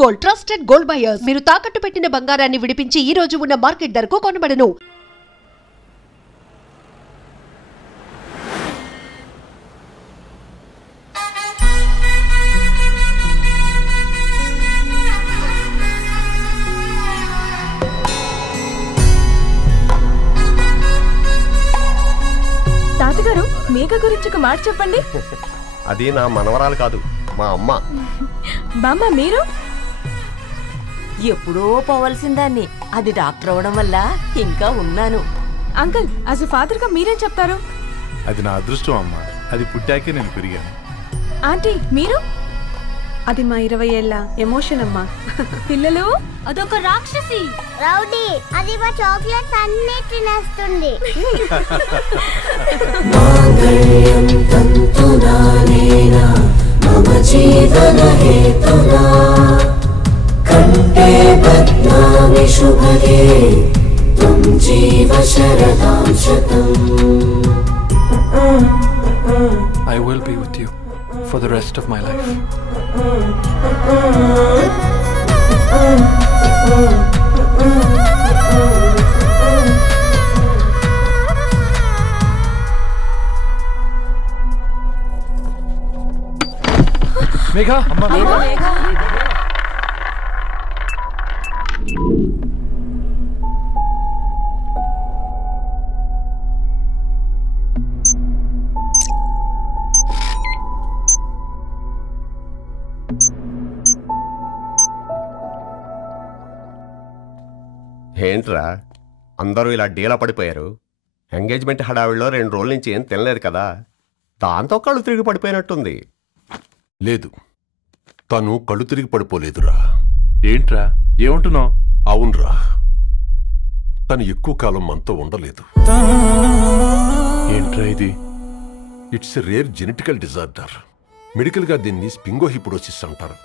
Gold, trusted gold buyers. మీరు తాకట్టు పెట్టిన బంగారాన్ని విడిపించి ఈ రోజు ఉన్న మార్కెట్ ధరకు కొనబడను. తాతగారు, మేఘ గురించి ఒక మాట చెప్పండి. అది నా మనవరాలు కాదు, మా అమ్మ. బామ్మ, మీరు ఎప్పుడో పోవలసిందాన్ని, అది డాక్టర్ అవడం వల్ల ఇంకా ఉన్నాను. అంకుల్, యాజ్ ఎ ఫాదర్ గా మీరేం చెప్తారు? అది నా అదృష్టం అమ్మ, అది పుట్టాకే నేను పెరిగాను. ఆంటీ, మీరు? అది మా 20 ఏళ్ల ఎమోషన్ అమ్మా. పిల్లలు, అదొక రాక్షసి రౌడీ, అది మా చాక్లెట్స్ అన్ని తినేస్తుంది. I will be with you for the rest of my life. Megha, Amma. Megha. ఏంట్రా అందరూ ఇలా డీలా పడిపోయారు? ఎంగేజ్మెంట్ హడావిడిలో 2 రోజుల నుంచి ఏం తినలేదు కదా, దాంతో కళ్ళు తిరిగి పడిపోయినట్టుంది. లేదు, తను కళ్ళు తిరిగి పడిపోలేదురా. ఏంట్రా ఏమంటున్నావు? అవునరా, తను ఎక్కువ కాలం మనతో ఉండలేదు. ఏంట్రా ఇది? It's a rare genetical disorder. మెడికల్గా దీన్ని స్పింగోహిపోడోసిస్ అంటారు.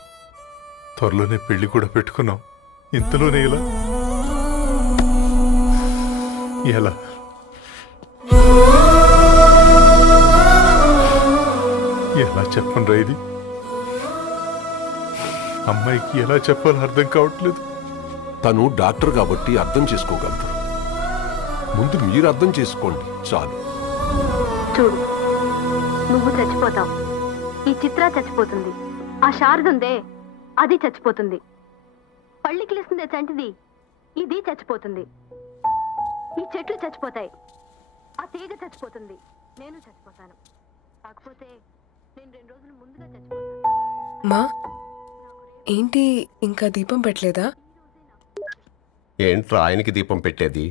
త్వరలోనే పెళ్లి కూడా పెట్టుకున్నాం, ఇంతలోనే ఇలా ఎలా? ఎలా చెప్పండ్రా ఇది? అమ్మాయికి ఎలా చెప్పాలో అర్థం కావట్లేదు. తను డాక్టర్ కాబట్టి అర్థం చేసుకోగలరు. ముందు మీరు అర్థం చేసుకోండి చాలు. చూడు, నువ్వు చచ్చిపోతావు, ఈ చిత్ర చచ్చిపోతుంది, ఆ శారదుందే అది చచ్చిపోతుంది, పళ్ళికిలిస్తుందే చంటిది ఇది చచ్చిపోతుంది, ఈ చెట్లు చచ్చిపోతాయి, ఆ తీగ చచ్చిపోతుంది, నేను చచ్చిపోతాను. కాకపోతే నేను 2 రోజులు ముందుగా చచ్చిపోతాను. మా ఏంటి, ఇంకా దీపం పెట్టలేదా? ఏంట్రా ఆయనకి దీపం పెట్టేది?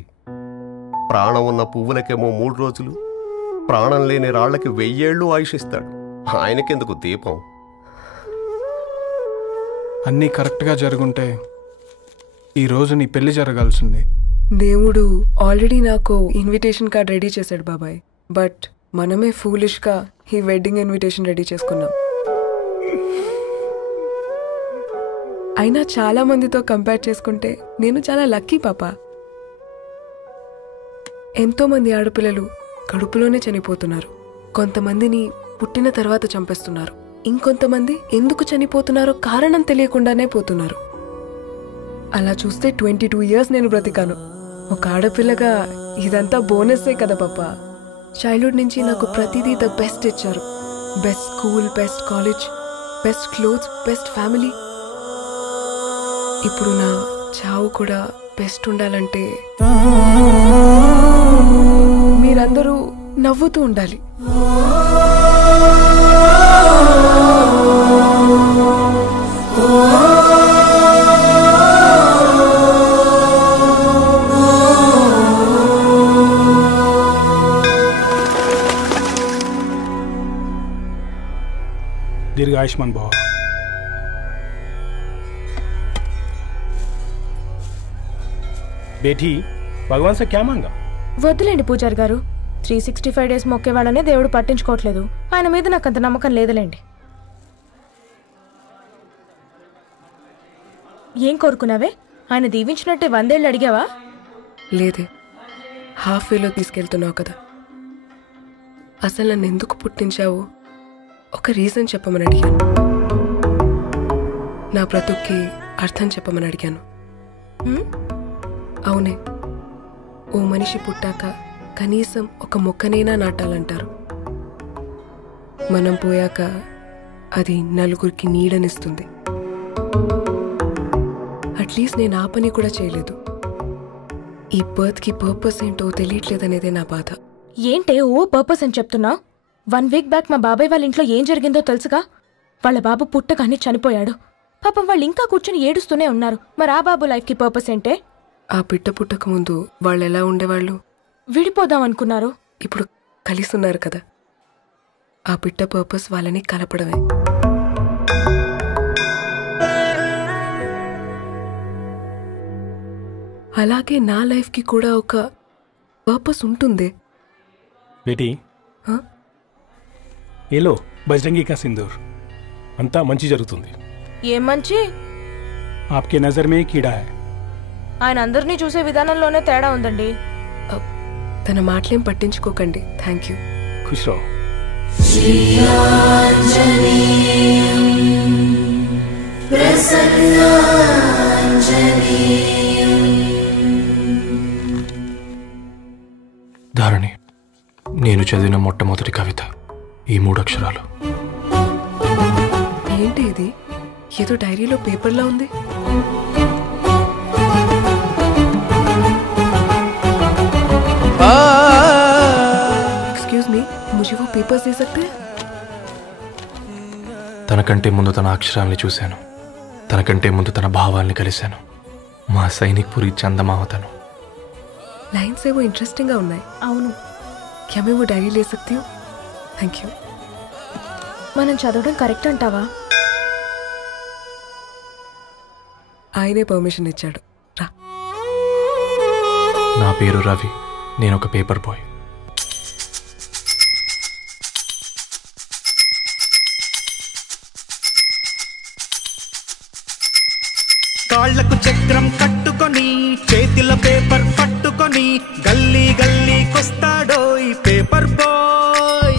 ప్రాణం ఉన్న పువ్వులకేమో 3 రోజులు, ప్రాణం లేని రాళ్లకి 1000 ఏళ్ళు ఆయుషిస్తాడు. ఆయనకెందుకు దీపం? అన్నీ కరెక్ట్గా జరుగుంటే ఈరోజు నీ పెళ్లి జరగాల్సింది. దేవుడు ఆల్రెడీ నాకు ఇన్విటేషన్ కార్డ్ రెడీ చేశాడు బాబాయ్. బట్ మనమే ఫూలిష్గా ఈ వెడ్డింగ్ ఇన్విటేషన్ రెడీ చేసుకున్నాం. అయినా చాలా మందితో కంపేర్ చేసుకుంటే నేను చాలా లక్కీ పాప. ఎంతో మంది ఆడపిల్లలు కడుపులోనే చనిపోతున్నారు. కొంతమందిని పుట్టిన తర్వాత చంపేస్తున్నారు. ఇంకొంతమంది ఎందుకు చనిపోతున్నారో కారణం తెలియకుండానే పోతున్నారు. అలా చూస్తే 22 years నేను బ్రతికాను. ఒక ఆడపిల్లగా ఇదంతా బోనస్సే కదా పాప. చైల్డ్హుడ్ నుంచి నాకు ప్రతిదీ ద బెస్ట్ ఇచ్చారు. Best school, best college, best clothes, best family. ఇప్పుడు నా చావు కూడా బెస్ట్ ఉండాలంటే మీరందరూ నవ్వుతూ ఉండాలి. दीर्घ आयुष्मान भव। बेटी भगवान से क्या मांगा? వద్దులేండి పూజారి గారు, 365 days మొక్కేవాళ్ళనే దేవుడు పట్టించుకోవట్లేదు. ఆయన మీద నాకు అంత నమ్మకం లేదులేండి. ఏం కోరుకున్నావే? ఆయన దీవించినట్టే 100 ఏళ్ళు అడిగావా? లేదే, హాఫ్ వేలో తీసుకెళ్తున్నావు కదా. అసలు నన్ను ఎందుకు పుట్టించావు ఒక రీజన్ చెప్పమని అడిగాను. నా బ్రతుక్కి అర్థం చెప్పమని అడిగాను. అవునే, ఓ మనిషి పుట్టాక కనీసం ఒక మొక్కనైనా నాటాలంటారు. మనం పోయాక అది నలుగురికి నీడనిస్తుంది. అట్లీస్ట్ నేను ఆ పని కూడా చేయలేదు. ఈ బర్త్కి పర్పస్ ఏంటో తెలియట్లేదనేదే నా బాధ. ఏంటే ఓ పర్పస్ అని చెప్తున్నా? 1 వీక్ బ్యాక్ మా బాబాయ్ వాళ్ళ ఇంట్లో ఏం జరిగిందో తెలుసుగా? వాళ్ళ బాబు పుట్టగానే చనిపోయాడు. పాపం వాళ్ళు ఇంకా కూర్చొని ఏడుస్తూనే ఉన్నారు. మరి ఆ బాబు లైఫ్కి పర్పస్ ఏంటే? ఆ బిడ్డ పుట్టక ముందు వాళ్ళు ఎలా ఉండేవాళ్ళు? విడిపోదాం అనుకున్నారు. ఇప్పుడు కలిసి ఉన్నారు కదా. ఆ బిడ్డ పర్పస్ వాళ్ళని కలపడమే. అలాగే నా లైఫ్కి కూడా ఒక పర్పస్ ఉంటుంది. बेटी हाँ? ये लो बजरंगी का सिंदूर अंता मंची जరుగుతుంది. ఏం మంచి? आपके नजर में कीड़ा है. ఆయన అందరినీ చూసే విధానంలోనే తేడా ఉందండి. తన మాటలేం పట్టించుకోకండి. Thank you. खुश रहो. ధారణి, నేను చదివిన మొట్టమొదటి కవిత ఈ 3 అక్షరాలు. ఏంటి ఇది? ఏదో డైరీలో పేపర్లా ఉంది. एक्सक्यूज मी, मुझे वो पेपर्स दे सकते हैं? తనకంటే ముందు తన అక్షరాల్ని చూశాను. తనకంటే ముందు తన భావాల్ని కలిశాను. మా సైనిక్ పురి చందమావతను. लाइन्स है वो इंटरेस्टिंग గా ఉన్నాయి. అవును. क्या मैं वो डायरी ले सकती हूँ? Thank you. మనం చదవడం కరెక్ట్ అంటావా? ఆయనే పర్మిషన్ ఇచ్చాడు. రా. నా పేరు రవి. నేను ఒక పేపర్ బాయ్. కాళ్లకు చక్రం కట్టుకొని చేతిలో పేపర్ పట్టుకొని గల్లీ గల్లీకొస్తాడో ఈ పేపర్ బాయ్.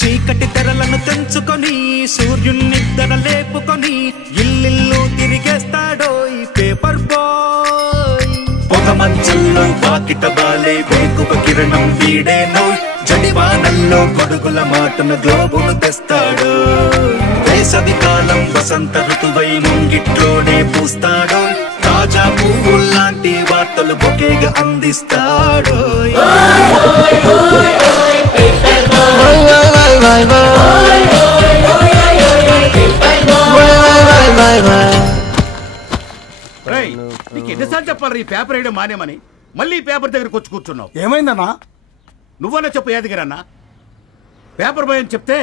చీకటి తెరలను తెంచుకొని సూర్యున్నిద్దర లేపుకొని ఇల్లిల్లు తిరిగేస్తాడో ఈ పేపర్ బాయ్. పొగ మంచుల్లో వాకిట బాలే వేకువ కిరణం వీడేనో. జడివానల్లో గొడుగుల మాటను గ్లోబును తెస్తాడు. వేసవి కాలం వసంత ఋతువై ముంగిట్లోనే పూస్తాడు. తాజా పువ్వుల్లాంటి వార్తలు బొకేగా అందిస్తాడు. నీకు ఎన్నిసార్లు చెప్పాలి ఈ పేపర్ వేయడం మానేమని? మళ్ళీ ఈ పేపర్ దగ్గరకు వచ్చి కూర్చున్నావు. ఏమైందన్నా? నువ్వన్నా చెప్పు యాదగిరన్నా. పేపర్ బాయ్ అని చెప్తే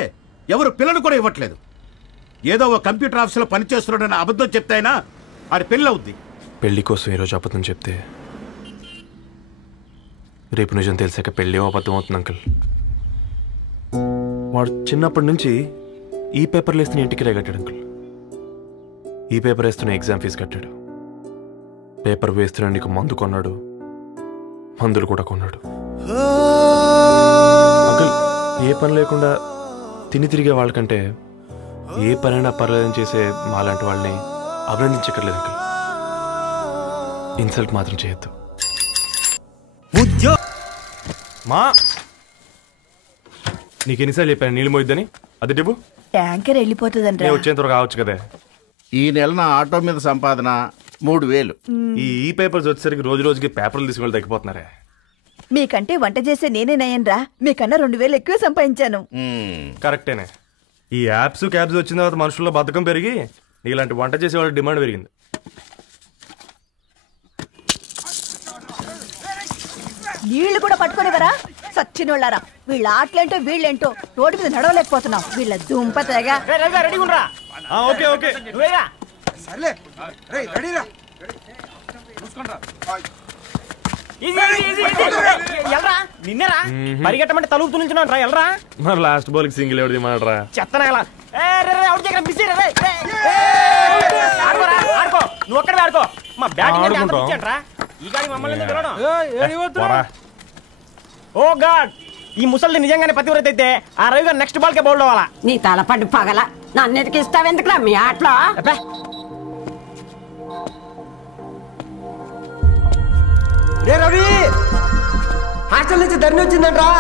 ఎవరు పిల్లలు కూడా ఇవ్వట్లేదు. ఏదో ఒక కంప్యూటర్ ఆఫీసులో పనిచేస్తున్నాడని అబద్ధం చెప్తే అయినా ఆడి పెళ్ళి అవుద్ది. పెళ్లి కోసం ఈరోజు అబద్ధం చెప్తే రేపు నిజం తెలిసాక పెళ్ళి అబద్ధం అవుతుంది అంకుల్. వాడు చిన్నప్పటి నుంచి ఈ పేపర్లు వేస్తున్న ఇంటికి కట్టాడు అంకుల్. ఈ పేపర్ వేస్తున్న ఎగ్జామ్ ఫీజు కట్టాడు. పేపర్ వేస్తున్న నీకు మందు కొన్నాడు. మందులు కూడా కొన్నాడు. అంకుల్, ఏ పని లేకుండా తిని తిరిగే వాళ్ళకంటే ఏ పనైనా పర్లేదని చేసే మాలాంటి వాళ్ళని అభినందించక్కర్లేదు అంకుల్. ఇన్సల్ట్ మాత్రం చేయొద్దు. మా నీకు ఎన్నిసార్లు చెప్పాను నీళ్ళు మోయిద్దని? అది డిబు ట్యాంకర్ వెళ్ళిపోతుందంటే వచ్చేంత త్వరగా కావచ్చు కదా. ఈ నెల నా ఆటో మీద సంపాదన 3000. ఈ పేపర్స్ వచ్చేసరికి రోజు రోజుకి పేపర్లు తీసుకుని తగ్గిపోతున్నారే. మీకంటే వంట చేసే నేనే నయ్యనరా. మీకన్నా 2000 ఎక్కువ సంపాదించాను. కరెక్టేనే. ఈ యాప్స్ క్యాబ్స్ వచ్చిన తర్వాత మనుషుల్లో బద్ధకం పెరిగి ఇలాంటి వంట చేసే వాళ్ళ డిమాండ్ పెరిగింది. నీళ్లు కూడా పట్టుకునేవరా సచ్చినోళ్ళారా. వీళ్ళ ఆటలేంటో వీళ్ళేంటో రోడ్డు మీద నడవలేకపోతున్నాం. వీళ్ళ దుంప తెగ. ఓకే ఓకే నిన్నరా పరిగెట్టమంటే తలుపుతూ నుంచున్నాను రా. ఎల్రా మరి లాస్ట్ బాల్ కి సింగిల్ ఎవరిది మాట్రా చెత్తనా ఎలా ఆడుకో. నువ్వు ఒక్కడే ఆడుకో. మా బ్యాటింగ్ ఈ గాడి మమ్మల్ని పిలవడం. ఓ గాడ్, ఈ ముసలి నిజంగానే పతివ్రత అయితే ఆ రవి గారు నెక్స్ట్ బాల్ కే బౌల్డ్ అవ్వాలా. నీ తలపండు పగల నన్ను ఇస్తావెందుకురా మీ ఆటలో? హాస్టల్ నుంచి ధరణి వచ్చిందంట్రా.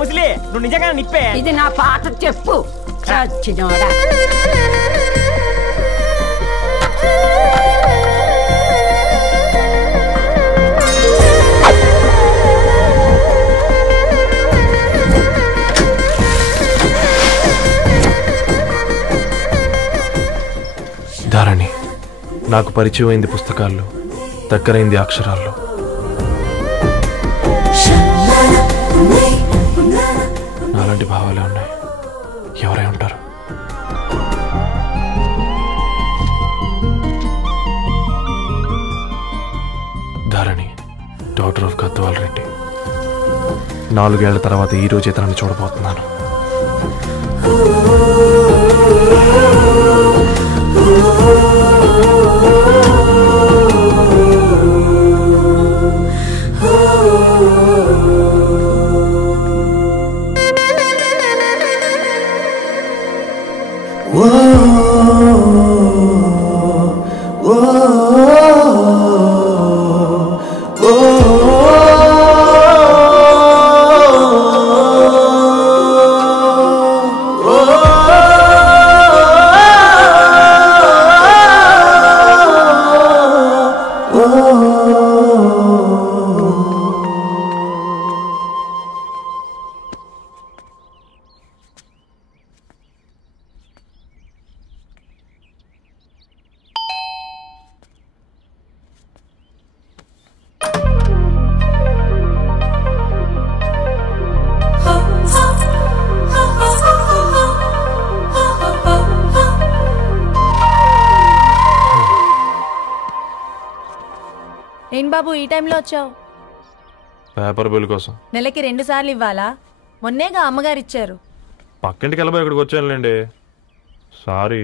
ముసలి నువ్వు నిజంగా నిప్పే. ఇది నా పాత చెప్పు చచ్చినోడా. ధారణి, నాకు పరిచయం అయింది పుస్తకాల్లో, దగ్గరైంది అక్షరాల్లో. నాలాంటి భావాలే ఉన్నాయి. ఎవరై ఉంటారు? Dharani, daughter of Gadwal Reddy. 4 ఏళ్ల తర్వాత ఈ రోజు ఇతరాన్ని చూడబోతున్నాను. ఏం బాబు ఈ టైంలో వచ్చావు? పేపర్ బిల్ కోసం. నెలకి 2 సార్లు ఇవ్వాలా? మొన్నేగా అమ్మగారు ఇచ్చారు. పక్కింటికి వెళ్ళబోయి ఇక్కడికి వచ్చానులేండి. సారీ.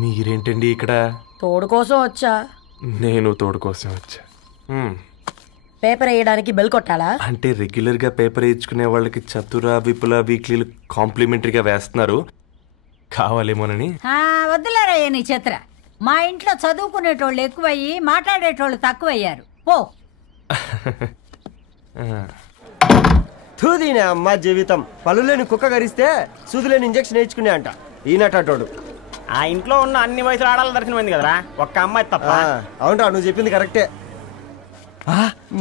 మీరేంటండి ఇక్కడ? తోడు కోసం వచ్చా. నేను తోడు కోసం వచ్చా. పేపర్ వేయడానికి బెల్ కొట్టాలా? అంటే రెగ్యులర్ గా పేపర్ వేయించుకునే వాళ్ళకి చతుర విపుల వీక్లీలు కాంప్లిమెంటరీగా వేస్తున్నారు, కావాలేమోనని. వద్దులేరా నీ చిత్ర. మా ఇంట్లో చదువుకునేటోళ్ళు ఎక్కువయ్యి మాట్లాడేటోళ్ళు తక్కువయ్యారు. పో. తూదీనే అమ్మ జీవితం. పళ్ళు లేని కుక్క గరిస్తే సూదులేని ఇంజక్షన్ వేయించుకునే అంట ఈనటోడు. ఆ ఇంట్లో ఉన్న అన్ని వయసులో ఆడాల దర్శనమైంది కదరా, ఒక్క అమ్మాయి తప్ప. అవునరా, నువ్వు చెప్పింది కరెక్టే.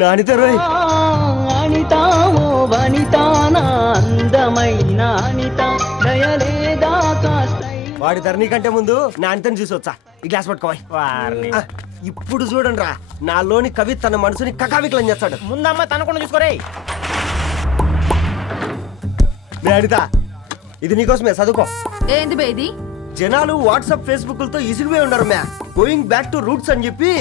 నానిత రోయ్ వాడి ధరణి కంటే ముందు నానితని చూసి వచ్చా. ఈ గ్లాస్ పట్టుకోవాలి. ఇప్పుడు చూడండి రా, నాలోని కవి తన మనసుని కకావికలం చేస్తాడు. ముందమ్మ తనకుండా చూసుకోరే. నానిత, ఇది నీకోసమే, చదువుకో. ఏంది బేది? జనాలు వాట్సాప్ ఫేస్బుక్లతో ఇసిగిపోయి ఉన్నారు మ్యా. గోయింగ్ బ్యాక్ టు రూట్స్ అని చెప్పి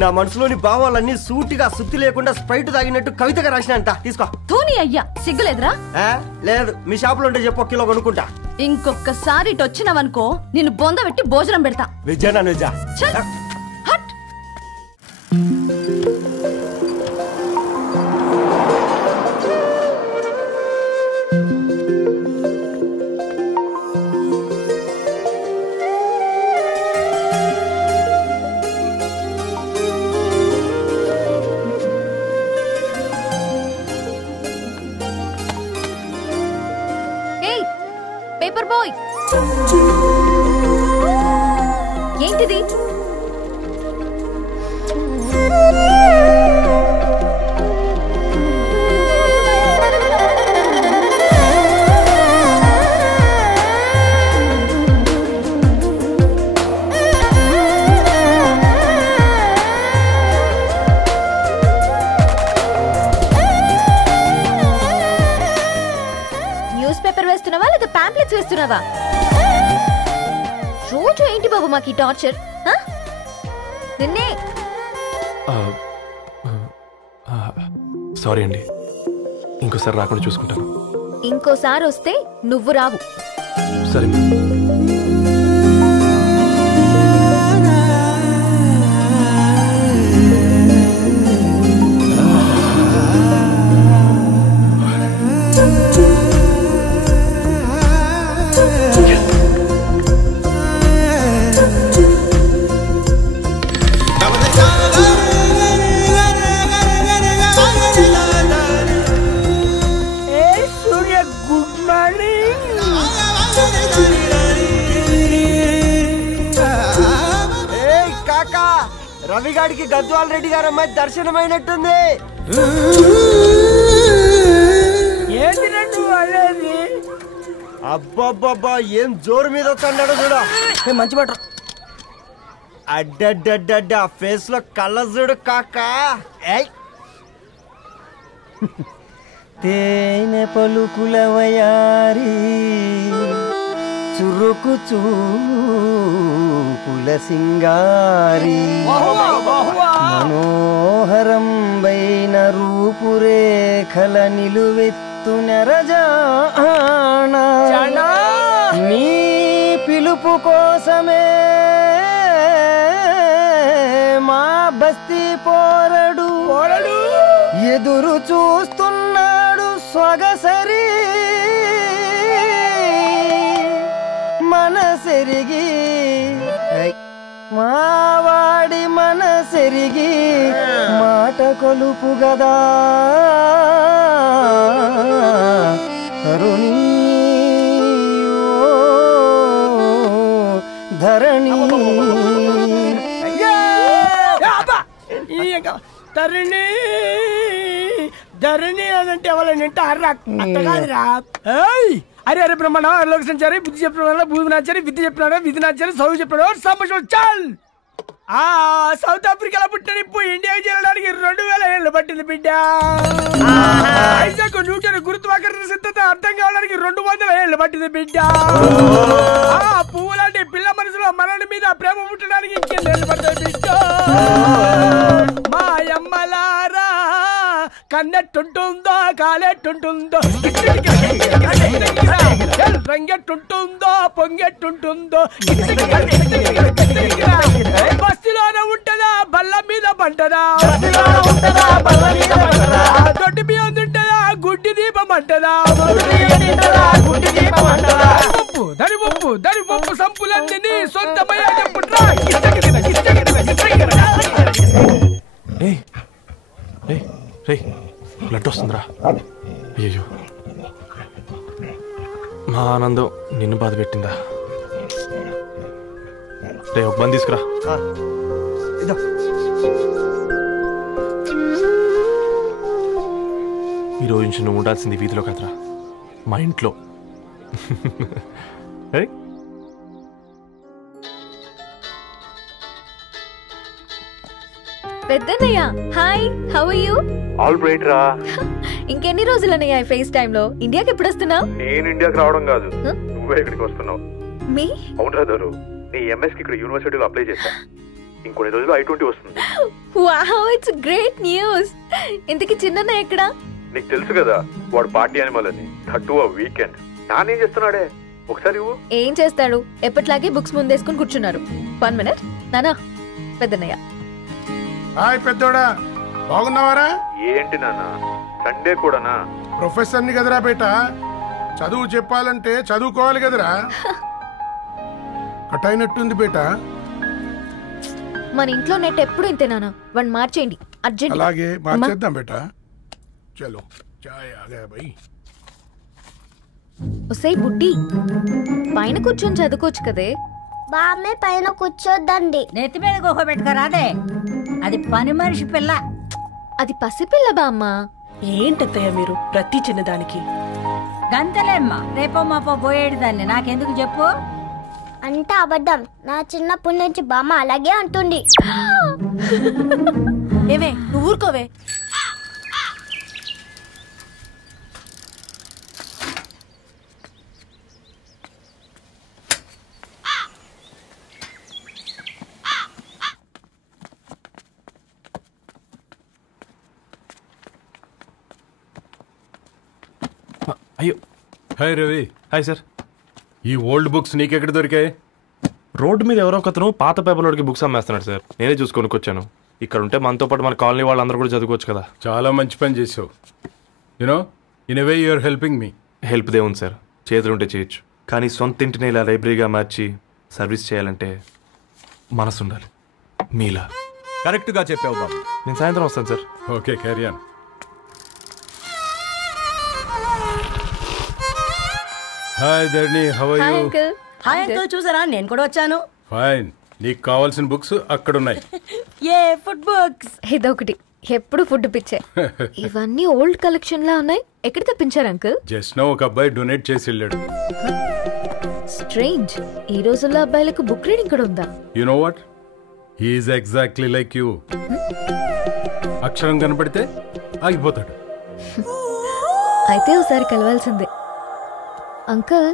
నా మనసులోని భావాలన్నీ సూటిగా సుత్తి లేకుండా స్ప్రైట్ తాగినట్టు కవితగా రాసిన అంట. తీసుకో. తూని అయ్యా, సిగ్గులేదురా? లేదు, మీ షాప్ లో ఉంటే చెప్పు, 1 కిలో కొనుక్కుంటా. ఇంకొకసారి ఇటు వచ్చినావనుకో నిన్ను బొంద పెట్టి భోజనం పెడతా. వెజ్జా నాన్ వెజ్జా? పేపర్ బాయ్, ఏంటిది? న్యూస్ పేపర్ వేస్తున్నావా లేదా డాన్స్ వేస్తున్నావా? రోజు ఏంటి బాబు మాకు ఈ టార్చర్? నిన్నే సారీ అండి, ఇంకోసారి రాకుండా చూసుకుంటాను. ఇంకోసారి వస్తే నువ్వు రావు. సరే. రవిగాడికి గద్వాల్ రెడ్డి గారు అమ్మాయి దర్శనమైనట్టుంది. అబ్బబ్బబ్బా ఏం జోరు మీద వస్తాడు చూడ. మంచి మాట. అడ్డడ్డడ్డ ఫేస్ లో కళ్ళ చూడు కాకా. తేనె పలుకుల వయారి చురుకు చూపుల సింగారి మనోహరం బైన రూపురేఖల నిలువెత్తు నెరజానా నీ పిలుపు కోసమే మా బస్తీ పోరడు ఎదురు చూస్తున్నాడు స్వగసరి మనసెరిగి మావాడి మనసెరిగి మాట కొలుపు గదా తరుణి ధరణి తరుణి ధరణి అదంటే ఎవరైనా అట్ట కాదురా. అరే అరే బ్రహ్మణ లోక సంచారి బుద్ధి చెప్పిన భూమి నాచారి విద్య చెప్పినాడు విధి నాచారి చదువు చెప్పినాడు సంభాషణ చాల్. సౌత్ ఆఫ్రికాలో పుట్టిన ఇప్పుడు ఇండియాకి చేరడానికి 2000 ఏళ్ళు పట్టింది బిడ్డ. ఐజాక్ న్యూటన్ గురుత్వాకర్షణ సిద్ధత అర్థం కావడానికి 200 ఏళ్ళు పట్టింది బిడ్డ. పువ్వులాంటి పిల్ల మనసులో మనని మీద ప్రేమ పుట్టడానికి ఇంకేళ్ళు పడుతుంది బిడ్డ. మా అమ్మలారా కన్నెట్టుంటుందో కాలెట్టుంటుందో రంగెట్టుంటుందో పొంగెట్టుంటుందో బస్తిలోనే ఉంటదా బల్ల మీద పంటదా దొడ్డి బియ్యం తింటదా గుడ్డి దీపం అంటదా దరి పప్పు సంపులన్నీ సొంతమయ్యా చెప్పుట్రా. బ్లడ్ వస్తుందిరా. అయ్యో మా ఆనందం నిన్ను బాధ పెట్టిందా? రే ఒక బంద్ తీసుకురా. ఈరోజు నుంచి నువ్వు ఉండాల్సింది వీధిలో కదరా, మా ఇంట్లో. పెద్దన్నయ్య hi, how are you? All right రా. ఇంకెన్ని రోజులన్నయ్య ఫేస్ టైమ్ లో? ఇండియాకి ఎప్పుడు వస్తున్నావు? నేను ఇండియాకి రావడం కాదు, నువ్వే ఇక్కడికి వస్తున్నావు. మీ అవునరా దొరు, నీ ఎంఎస్ కి ఇక్కడ యూనివర్సిటీలో అప్లై చేశా. ఇంకొన్ని రోజులు I-20 వస్తుంది. Wow, it's great news. ఇంతకి చిన్నన్నయ్య ఎక్కడ? నీకు తెలుసు కదా వాడు పార్టీ అనిమల్ అని. థర్టూ వీకెండ్ నానేం చేస్తున్నాడే ఒకసారి ఏం చేస్తాడు? ఎప్పట్లాగే బుక్స్ ముందేసుకుని కూర్చున్నారు. 1 minute నానా. పెద్దన్నయ్య హాయ్ పెద్దోడా, బాగున్నావారా? ఏంటి నాన్న సండే కూడానా? ప్రొఫెసర్ని కదరా బేట, చదువు చెప్పాలంటే చదువుకోవాలి కదరా. కట్ అయినట్టుంది బేట. మన ఇంట్లో నెట్ ఎప్పుడు ఇంతే నాన్న. 1 మార్చేయండి అర్జెంట్. అలాగే మార్చేద్దాం బేట. చలో చాయ్ ఆగా భయ్. ఒసేయ్ బుడ్డి, పైన కూర్చొని చదువుకోవచ్చు కదే. బామ్మే పైన కూర్చోద్దండి. నెత్తి మీద గుహ పెట్టుకోరాదే, అది పని మనిషి పిల్ల. అది పసిపిల్ల బామ్మ. ఏంటత్తయ్య మీరు ప్రతి చిన్నదానికి? గంతలేమ్మా, రేపో మాపో పోయేడు దాన్ని నాకెందుకు చెప్పు? అంటే అబద్ధం. నా చిన్నప్పటి నుంచి బామ్మ అలాగే అంటుంది. ఏవే నువ్వు ఊరుకోవే. అయ్యో. హాయ్ రవి. Hi sir. ఈ ఓల్డ్ బుక్స్ నీకెక్కడ దొరికాయి? రోడ్డు మీద ఎవరో ఒకతను పాత పేపర్లోకి బుక్స్ అమ్మేస్తున్నాడు సార్. నేనే చూసుకొచ్చాను. ఇక్కడ ఉంటే మనతో పాటు మన కాలనీ వాళ్ళందరూ కూడా చదువుకోవచ్చు కదా. చాలా మంచి పని చేసావు. You know in a way you are helping me. Help దే ఉంది సార్, చేతులుంటే చేయొచ్చు. కానీ సొంత ఇంటిని ఇలా లైబ్రరీగా మార్చి సర్వీస్ చేయాలంటే మనసు ఉండాలి. మీలా కరెక్ట్గా చెప్పావు బాబు. నేను సాయంత్రం వస్తాను sir. Okay, carry on. Hi Dharni, how are you? Hi uncle, చూసారా నేను కూడా వచ్చాను. ఫైన్. నీకు కావాల్సిన బుక్స్ అక్కడ ఉన్నాయి. ఏ ఫుడ్ బుక్స్? ఇదొకటి, ఎప్పుడు ఫుడ్ పిచ్చే. ఇవన్నీ ఓల్డ్ కలెక్షన్ లా ఉన్నాయి. ఎక్కడ తెప్పించారు అంకుల్? జస్ట్ నో ఒక అబ్బాయి డొనేట్ చేసి వెళ్ళాడు. స్ట్రేంజ్, ఈ రోజుల్లో అబ్బాయిలకు బుక్ రీడింగ్ కూడా ఉందా? You know what, he is exactly like you. అక్షరం కనపడితే ఆగిపోతాడు. అయితే ఒకసారి కలవాల్సిందే. అంకుల్,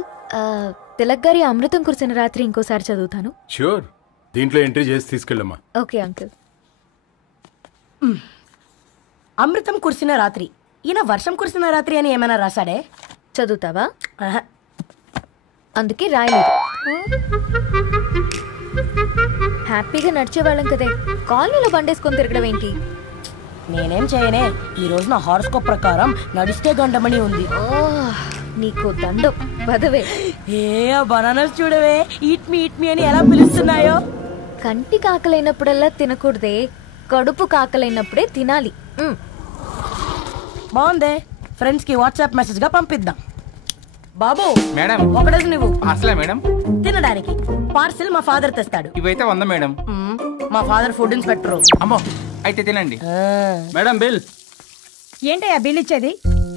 తిలక్ గారి అమృతం కురిసిన రాత్రి ఇంకోసారి చదువుతాను. ష్యూర్, దీంట్లో ఎంట్రీ చేసి తీసుకెళ్ళమ్మా. Okay uncle. అమృతం కురిసిన రాత్రి, ఈయన వర్షం కురిసిన రాత్రి అని ఏమైనా రాశాడే? చదువుతావా? అందుకే రాయలేదు. హ్యాపీగా నడిచేవాళ్ళం కదే, కాలనీలో బండేసుకొని తిరగడం ఏంటి? నేనేం చేయనే, ఈ రోజు నా హారోస్కోప్ ప్రకారం నడిస్తే గండమణి ఉంది. నీకు దండం పదవే. ఏ బనానాస్ చూడవే, ఈట్ మీ అని ఎలా పిలుస్తున్నాయో. కంటి కాకలైనప్పుడల్లా తినకూడదే, కడుపు కాకలైనప్పుడే తినాలి. బాగుందే, ఫ్రెండ్స్ కి వాట్సాప్ మెసేజ్ గా పంపిద్దాం. బాబు మేడం, ఒకడేసి నువ్వు అసలే మేడం తినడానికి పార్సిల్ మా ఫాదర్ తెస్తాడు. ఇవైతే 100 మేడం. మా ఫాదర్ ఫుడ్ ఇన్స్పెక్టర్. అమ్మో, అయితే తినండి మేడం. బిల్ ఏంటయ్యా బిల్ ఇచ్చేది?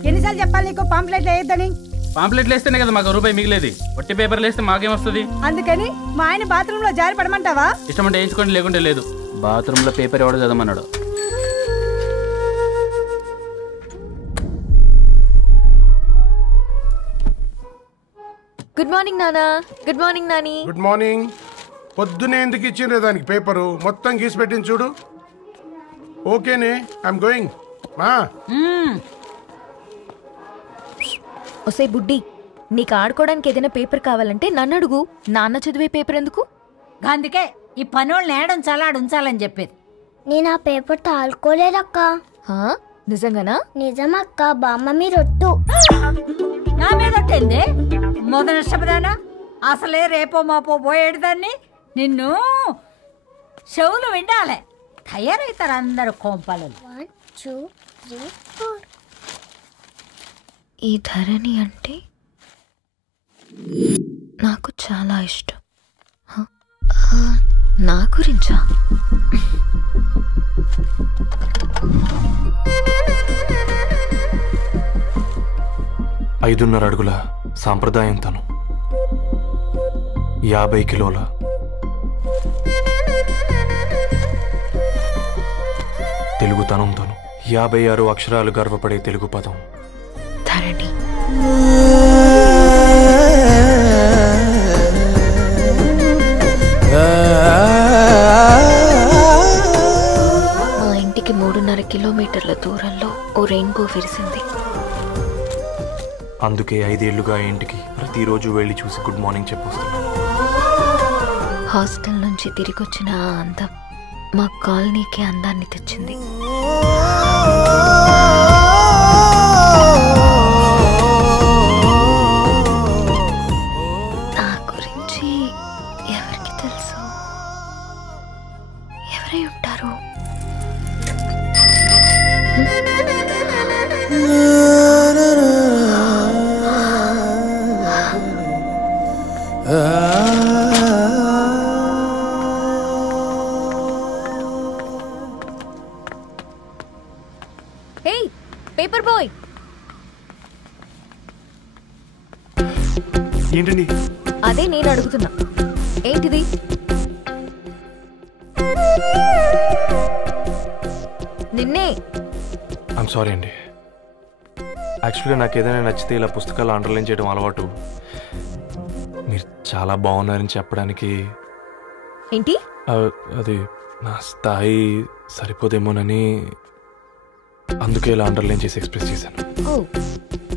ఎన్నిసార్లు చెప్పాలి నీకు పాంప్లెట్లు వేయొద్దని? పాంప్లెట్లు వేస్తేనే కదా మాకు రూపాయి మిగిలేది. వట్టి పేపర్లు వేస్తే మాకేమొస్తుంది? అందుకని మా ఆయన బాత్రూమ్ లో జారి పడమంటావా? ఇష్టం అంటే వేయించుకోండి, లేకుంటే లేదు. బాత్రూమ్ లో పేపర్ ఎవడో చదవమన్నాడు. గుడ్ మార్నింగ్ నానా. Good morning Nani. Good morning. పొద్దునే ఎందుకు ఇచ్చిండ్రే దానికి పేపరు? మొత్తం గీసి పెట్టింది చూడు. ఓకేనే, ఐఎమ్ గోయింగ్. మా ఒసే బుడ్డి, నీకు ఆడుకోవడానికి ఏదైనా పేపర్ కావాలంటే నన్ను అడుగు. నాన్న చదివే పేపర్ ఎందుకు? అందుకే ఈ పనోళ్ళని ఏడుంచాలా ఉంచాలని చెప్పేది. నేను ఆ పేపర్ తాలుకోలేదక్క. నిజంగానా? నిజమక్క, బామ్మ మీరొట్టు. నా మీద ఒట్టేంది మొదటి నష్టపదానా? అసలే రేపో మాపో పోయేడు దాన్ని. నిన్ను చెవులు విండాలే, తయారవుతారు అందరు కోంపాలు. 1 2 3 4. ఈ ధరణి అంటే నాకు చాలా ఇష్టం. నా గురించా? ఐదున్నర అడుగుల సాంప్రదాయం తను, 50 కిలోల తెలుగుతనం తను, 56 అక్షరాలు గర్వపడే తెలుగు పదం ధరణి. మా ఇంటికి 3.5 కిలోమీటర్ల దూరంలో ఓ రెయిన్బో విరిసింది. అందుకే 5 ఏళ్లుగా ఇంటికి ప్రతిరోజు వెళ్ళి చూసి గుడ్ మార్నింగ్ చెప్పొస్తున్నాను. హాస్టల్ నుంచి తిరిగొచ్చిన ఆ అందం మా కాలనీకి అందాన్ని తెచ్చింది. నా గురించి ఎవరికి తెలుసు? ఎవరై ఉంటారు? హే పేపర్ బాయ్. ఏంటండి? అదే నేను అడుగుతున్నా, ఏంటిది? నిన్నే. ఐమ్ సారీ అండి. యాక్చువల్గా నాకు ఏదైనా నచ్చితే ఇలా పుస్తకాలు అండర్లైన్ చేయడం అలవాటు. మీరు చాలా బాగున్నారని చెప్పడానికి. ఏంటి? అది నా స్థాయి సరిపోదేమోనని అందుకే ఇలా అండర్లైన్ చేసి ఎక్స్ప్రెస్ చేశాను. ఓ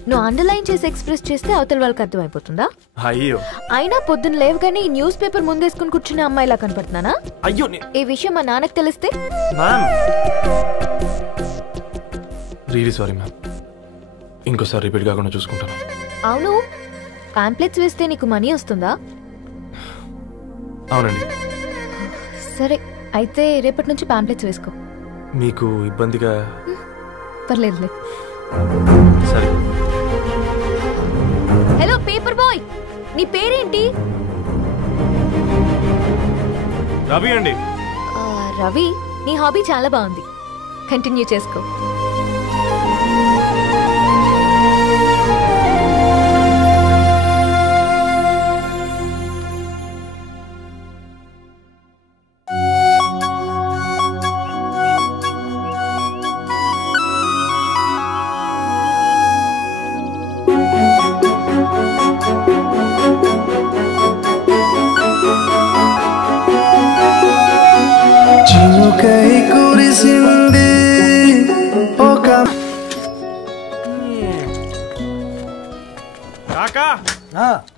నువ్వు అండర్లైన్ చేసి ఎక్స్ప్రెస్ చేస్తే అవతల వాళ్ళకి అర్థమైపోతుందా? అయ్యో అయినా పొద్దున్న లేవగానే ఈ న్యూస్ పేపర్ ముందేసుకుని కూర్చునే అమ్మాయిలా కనపడుతున్నానా? అయ్యో ఈ విషయం మా నాన్నకు తెలిస్తే? రియలీ సారీ మ్యామ్, ఇంకోసారి రిపీట్ కాకుండా చూసుకుంటాను. అవును, పాంప్లెట్స్ వేస్తే నీకు మనీ వస్తుందా? అవునండి. సరే అయితే రేపటి నుంచి పాంప్లెట్స్ వేసుకో. మీకు ఇబ్బందిగా? పర్లేదులే. సరే. హలో పేపర్ బాయ్, నీ పేరేంటి? రవి అండి. రవి, నీ హాబీ చాలా బాగుంది, కంటిన్యూ చేసుకో.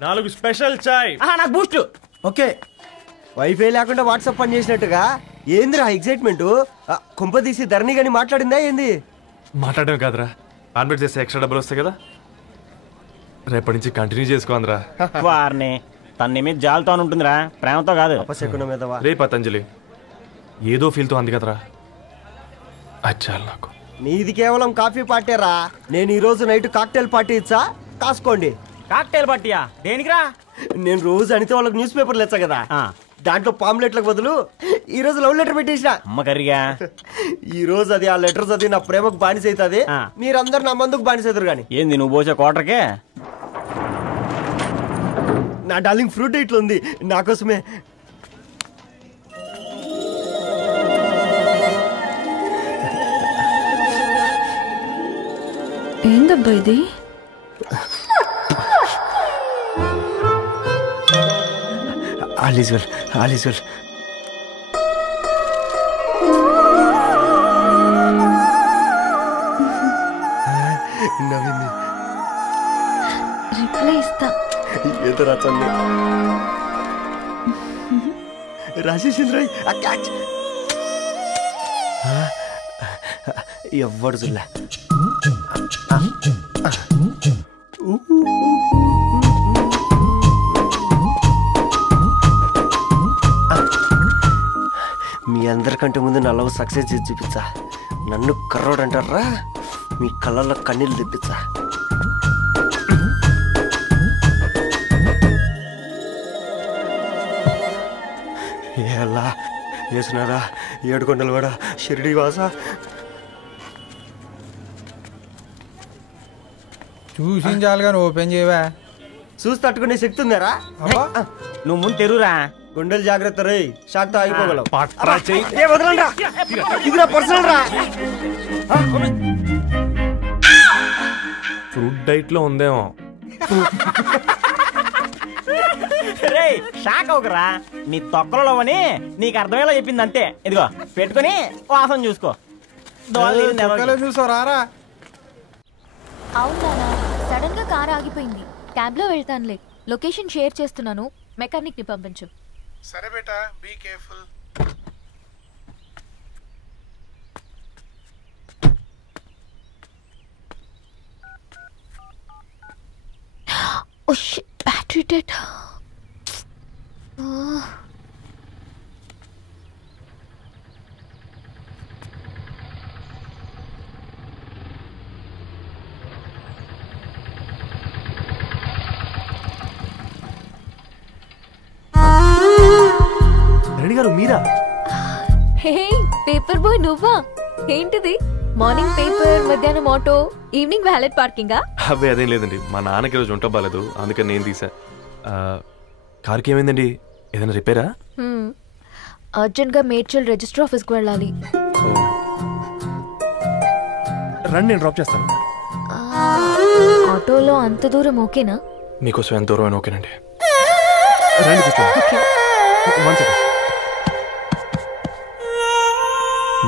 నాలుగు స్పెషల్ చాయ్. నాకు బూస్ట్. ఓకే. వైఫై లేకుండా వాట్సాప్ పని చేసినట్టుగా ఏందిరా ఎక్సైట్మెంట్? కుంప తీసి ధరణి గాని మాట్లాడిందా ఏంది? మాట్లాడడం కాదురా, కాన్వర్ట్ చేస్తే ఎక్స్ట్రా డబ్బులు వస్తాయి కదా, రేపటి నుంచి కంటిన్యూ చేసుకోందిరా. వారిని తన మీద జాలతో ఉంటుందిరా, ప్రేమతో కాదు. రే పతంజలి, ఏదో ఫీల్తో అంది కదరా, అచ్చాలి నాకు. నీది కేవలం కాఫీ పార్టీరా, నేను ఈ రోజు నైట్ కాక్టైల్ పార్టీ ఇచ్చా, కాసుకోండి. కాక్టైల్ పార్టీయా? దేనికిరా? నేను రోజు అనితే వాళ్ళకి న్యూస్ పేపర్లు ఇచ్చా కదా, దాంట్లో పాంప్లెట్లకు బదులు ఈ రోజు లవ్ లెటర్ పెట్టేసిన. అమ్మ కర్రీగా ఈ రోజు అది ఆ లెటర్ చదివి నా ప్రేమకు బానిస అవుతుంది, మీరందరు నా మందుకు బానిస అవుతారు. కానీ ఏంది నువ్వు పోసే క్వార్టర్కే? నా డార్లింగ్ ఫ్రూట్ ఇట్లా ఉంది నా కోసమే. ఏందబ్బా ఇది? All is well, all is well. నవ్వింది. రిప్లై ఇస్తా. ఏదో రాచండి రాజేసింద్ర క్యాచ్. ఎవ్వడు జుల్లా. మీ అందరికంటే ముందు నా లవ్ సక్సెస్ చేసి చూపించా. నన్ను కర్రోడు అంటారా, మీ కళ్ళల్లో కన్నీళ్ళు తెప్పించా. ఎలా వేసినారా ఏడుకొండలు కూడా షిరిడి వాస. చూసించాలుగా ఓపెన్ చేయవా? చూసి తట్టుకునే శక్తి ఉందారా? నువ్వు ముందు తెరురా. గుండెలు జాగ్రత్త రే, షాక్ తో ఆగిపోగలవు. ఫ్రూట్ డైట్ లో ఉందేమో. రే షాక్ అవుకరా, నీ తొక్కలలో అని నీకు అర్థమయ్యేలా చెప్పింది అంతే. ఇదిగో పెట్టుకుని వాసన చూసుకో. చూసారా? అవునా, సడన్ గా కార్ ఆగిపోయింది, క్యాబ్ లో వెళ్తానులే. లొకేషన్ షేర్ చేస్తున్నాను, మెకానిక్ ని పంపించు. సరే బేటా, be careful. Oh shit, battery dead. Reddy గారు మీరా? హే పేపర్ బాయ్, నువ్వా? ఏంటిది? మార్నింగ్ పేపర్, మధ్యాహ్నం ఆటో, ఈవినింగ్ వ్యాలెట్ పార్కింగా? అబ్బే అదేం లేదండి, మా నాన్నకి రోజు ఉంట బాలేదు, అందుకని నేను తీసా. కార్కి ఏమైందండి? ఏదైనా రిపేరా? అర్జెంట్ గా మేడ్చల్ రిజిస్టర్ ఆఫీస్ కు వెళ్ళాలి. రండి, నేను డ్రాప్ చేస్తాను. ఆటోలో అంత దూరం ఓకేనా? మీకోసం ఎంత దూరం అయినా ఓకేనండి. రండి కూర్చోండి.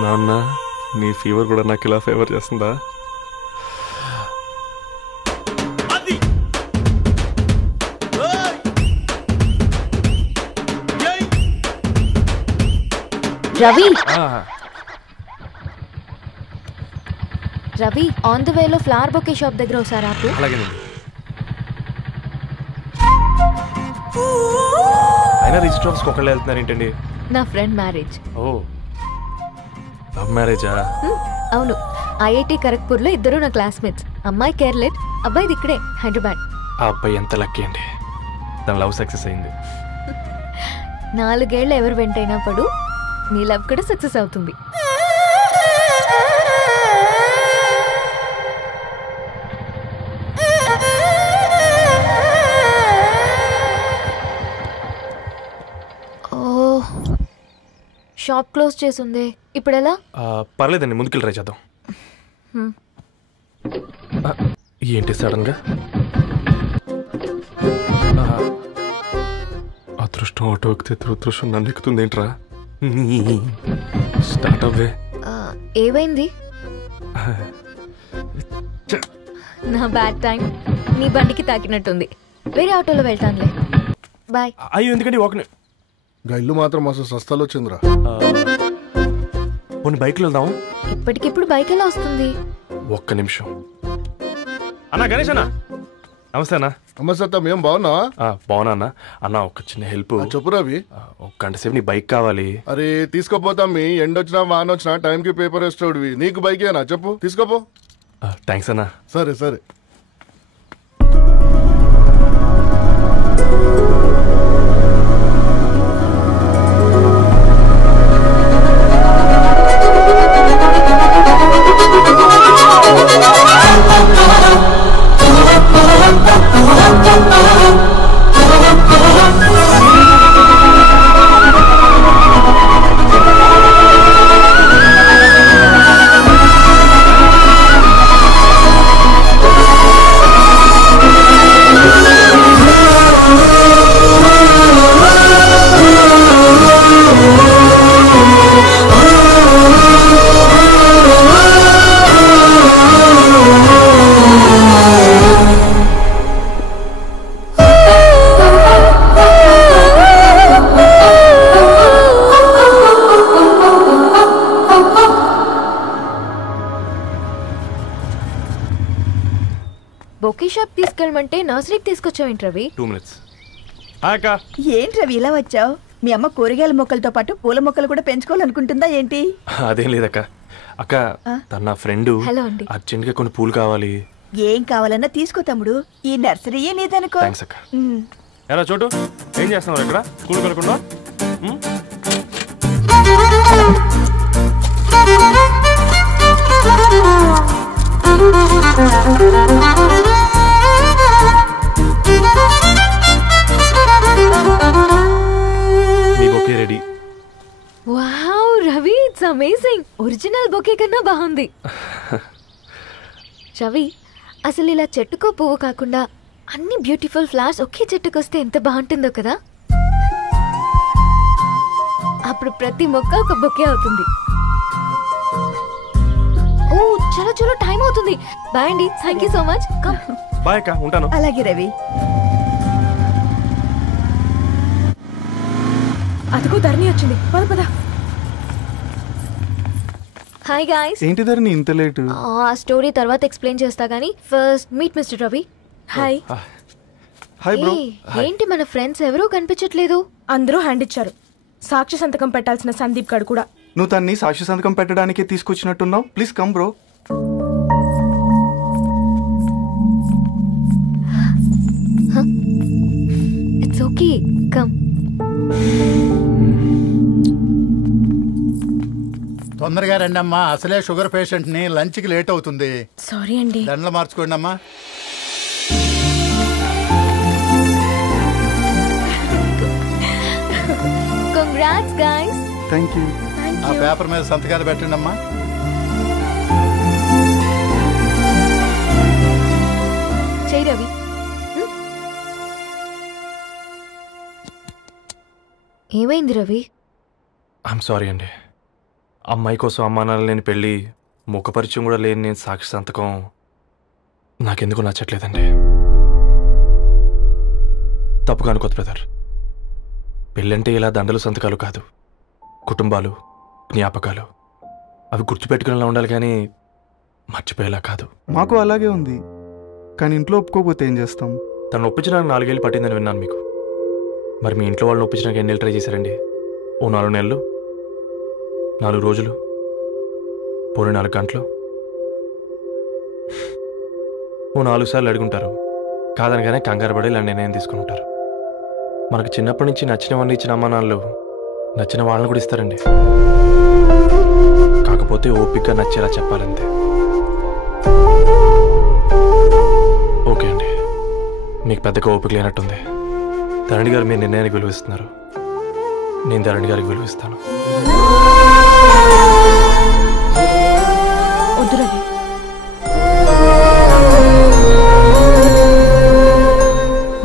నాన్న, నీ ఫీవర్ కూడా నాకు ఇలా ఫేవర్ చేస్తుందా? రవి రవి ఆన్ ద వేలో ఫ్లవర్ బొకే షాప్ దగ్గర ఒకసారి ఆపు. అలాగేనండి. అయినా రిజిస్టర్ ఆఫీస్కి ఒకళ్ళు వెళ్తున్నారు ఏంటండి? నా ఫ్రెండ్ మ్యారేజ్. ఓ లవ్ మ్యారేజా? అవును, ఐఐటి ఖరగ్పూర్లో ఇద్దరు నా క్లాస్మేట్స్. అమ్మాయి కేర్లెట్, అబ్బాయిది ఇక్కడే హైదరాబాద్. ఆ అబ్బాయి ఎంత లక్కీ అండి, తన లవ్ సక్సెస్ అయింది. 4 ఏళ్ళు ఎవరు వెంటైనా పడు, నీ లవ్ కూడా సక్సెస్ అవుతుంది. షాప్ క్లోజ్ చేసింది, ఇప్పుడు ఎలా? పర్లేదండి, ముందుకెళ్ళి ట్రై చేద్దాం. ఏంటి సడన్ గా? అదృష్టం ఆటో ఎక్కితే దురదృష్టం నన్ను ఎక్కుతుంది ఏంట్రా? స్టార్ట్ అవ్వే. ఏమైంది? నా బ్యాడ్ టైం నీ బండికి తాకినట్టుంది. వేరే ఆటోలో వెళ్తానులే, బాయ్. అయ్యో ఎందుకంటే ఒక ఇల్లు మాత్రం అసలు సస్తాలో వచ్చిందిరా. కొన్ని బైక్లో వెళ్దాం. ఇప్పటికిప్పుడు బైక్ ఎలా వస్తుంది? ఒక్క నిమిషం. అన్నా గణేష్ అన్నా, నమస్తే అన్న. నమస్తే, ఏం బాగున్నావా? బాగున్నా అన్న. అన్న ఒక చిన్న హెల్ప్. చెప్పు రవి. ఒక గంట సేపు నీ బైక్ కావాలి. అరే తీసుకోపోతాం, మీ ఎండొచ్చినా వాన వచ్చినా టైంకి పేపర్ వేస్తాడువి. నీకు బైకేనా చెప్పు, తీసుకోపో. థ్యాంక్స్ అన్న. సరే సరే. బొకే షాప్ తీసుకెళ్ళమంటే నర్సరీకి తీసుకొచ్చావేంటి రవి? 2 minutes. ఏంటి రవి ఇలా వచ్చావు? మీ అమ్మ కూరగాయల మొక్కలతో పాటు పూల మొక్కలు కూడా పెంచుకోవాలనుకుంటుందా ఏంటి? అదేం లేదక్క. అక్క తన నా ఫ్రెండ్ అర్జెంట్ గా కొన్ని పూలు కావాలి. ఏం కావాలన్నా తీసుకో తమ్ముడు, ఈ నర్సరీయే నీదనుకో. థాంక్స్ అక్క. ఎలా చోటు ఏం చేస్తున్నావు ఇక్కడ? స్కూల్ వెళ్ళకుండా? మీ bouquet ready. Wow Ravi, it's amazing. Original bouquet కన్నా బాగుంది. రవి, అసలు ఇలా చెట్టుకో పువ్వు కాకుండా అన్ని బ్యూటిఫుల్ ఫ్లవర్స్ ఒకే చెట్టుకు వస్తే ఎంత బాగుంటుందో కదా. అప్పుడు ప్రతి మొక్క ఒక బొకే అవుతుంది. ఓ చలో చలో, టైం అవుతుంది. బాయ్ అండి, thank you so much. Bye అక్క, ఉంటాను. అలాగే రవి. అదిగో ధరణి వచ్చింది, పద పద. Hi guys. ఏంటి ధరణి ఇంత లేట్? ఆ స్టోరీ తర్వాత ఎక్స్ప్లెయిన్ చేస్తా గానీ first meet mister Ravi. Hi. Hi bro. ఏంటి మన ఫ్రెండ్స్ ఎవరూ కనిపించట్లేదు? అందరూ హ్యాండ్ ఇచ్చారు. సాక్షి సంతకం పెట్టాల్సిన సందీప్ గడు కూడా. నువ్వు తన్ని సాక్షి సంతకం పెట్టడానికి తీసుకొచ్చినట్టున్నావు. Please come bro. It's okay, come. తొందరగా రండి అమ్మా, అసలే షుగర్ పేషెంట్ ని, లంచ్ కి లేట్ అవుతుంది. సారీ అండి. దండలు మార్చుకోండి అమ్మా. Congrats guys. Thank you. ఆ పేపర్ మీద సంతకాలు పెట్టండి అమ్మా. చెయ్యి రవి. ఏమైంది రవి? ఐఎమ్ సారీ అండి. అమ్మాయి కోసం అమ్మానాలు లేని పెళ్ళి, ముఖపరిచయం కూడా లేని నేను సాక్షి సంతకం నాకెందుకు నచ్చట్లేదండి. తప్పుగా అనుకోదు బ్రదర్. పెళ్ళంటే ఇలా దండలు సంతకాలు కాదు, కుటుంబాలు, జ్ఞాపకాలు. అవి గుర్తుపెట్టుకునేలా ఉండాలి కానీ మర్చిపోయేలా కాదు. మాకు అలాగే ఉంది, కానీ ఇంట్లో ఒప్పుకోకపోతే ఏం చేస్తాం? తను ఒప్పించడానికి 4 ఏళ్ళు పట్టిందని విన్నాను మీకు. మరి మీ ఇంట్లో వాళ్ళని ఒప్పించడానికి ఎన్ని ఏళ్ళు ట్రై చేశారండి? ఓ 4 నెలలు, 4 రోజులు, పోనీ 4 గంటలు, ఓ 4 సార్లు అడుగుంటారు. కాదనగానే కంగారు పడి ఇలా నిర్ణయం తీసుకుని ఉంటారు. మనకు చిన్నప్పటి నుంచి నచ్చినవన్నీ ఇచ్చిన అమ్మ నాన్నలు నచ్చిన వాళ్ళని కూడా ఇస్తారండి. కాకపోతే ఓపికగా నచ్చేలా చెప్పాలంతే. ఓకే అండి, మీకు పెద్దగా ఓపిక లేనట్టుంది. ధరణి గారు మీ నిర్ణయానికి విలువిస్తున్నారు, నేను ధరణి గారికి విలువిస్తాను.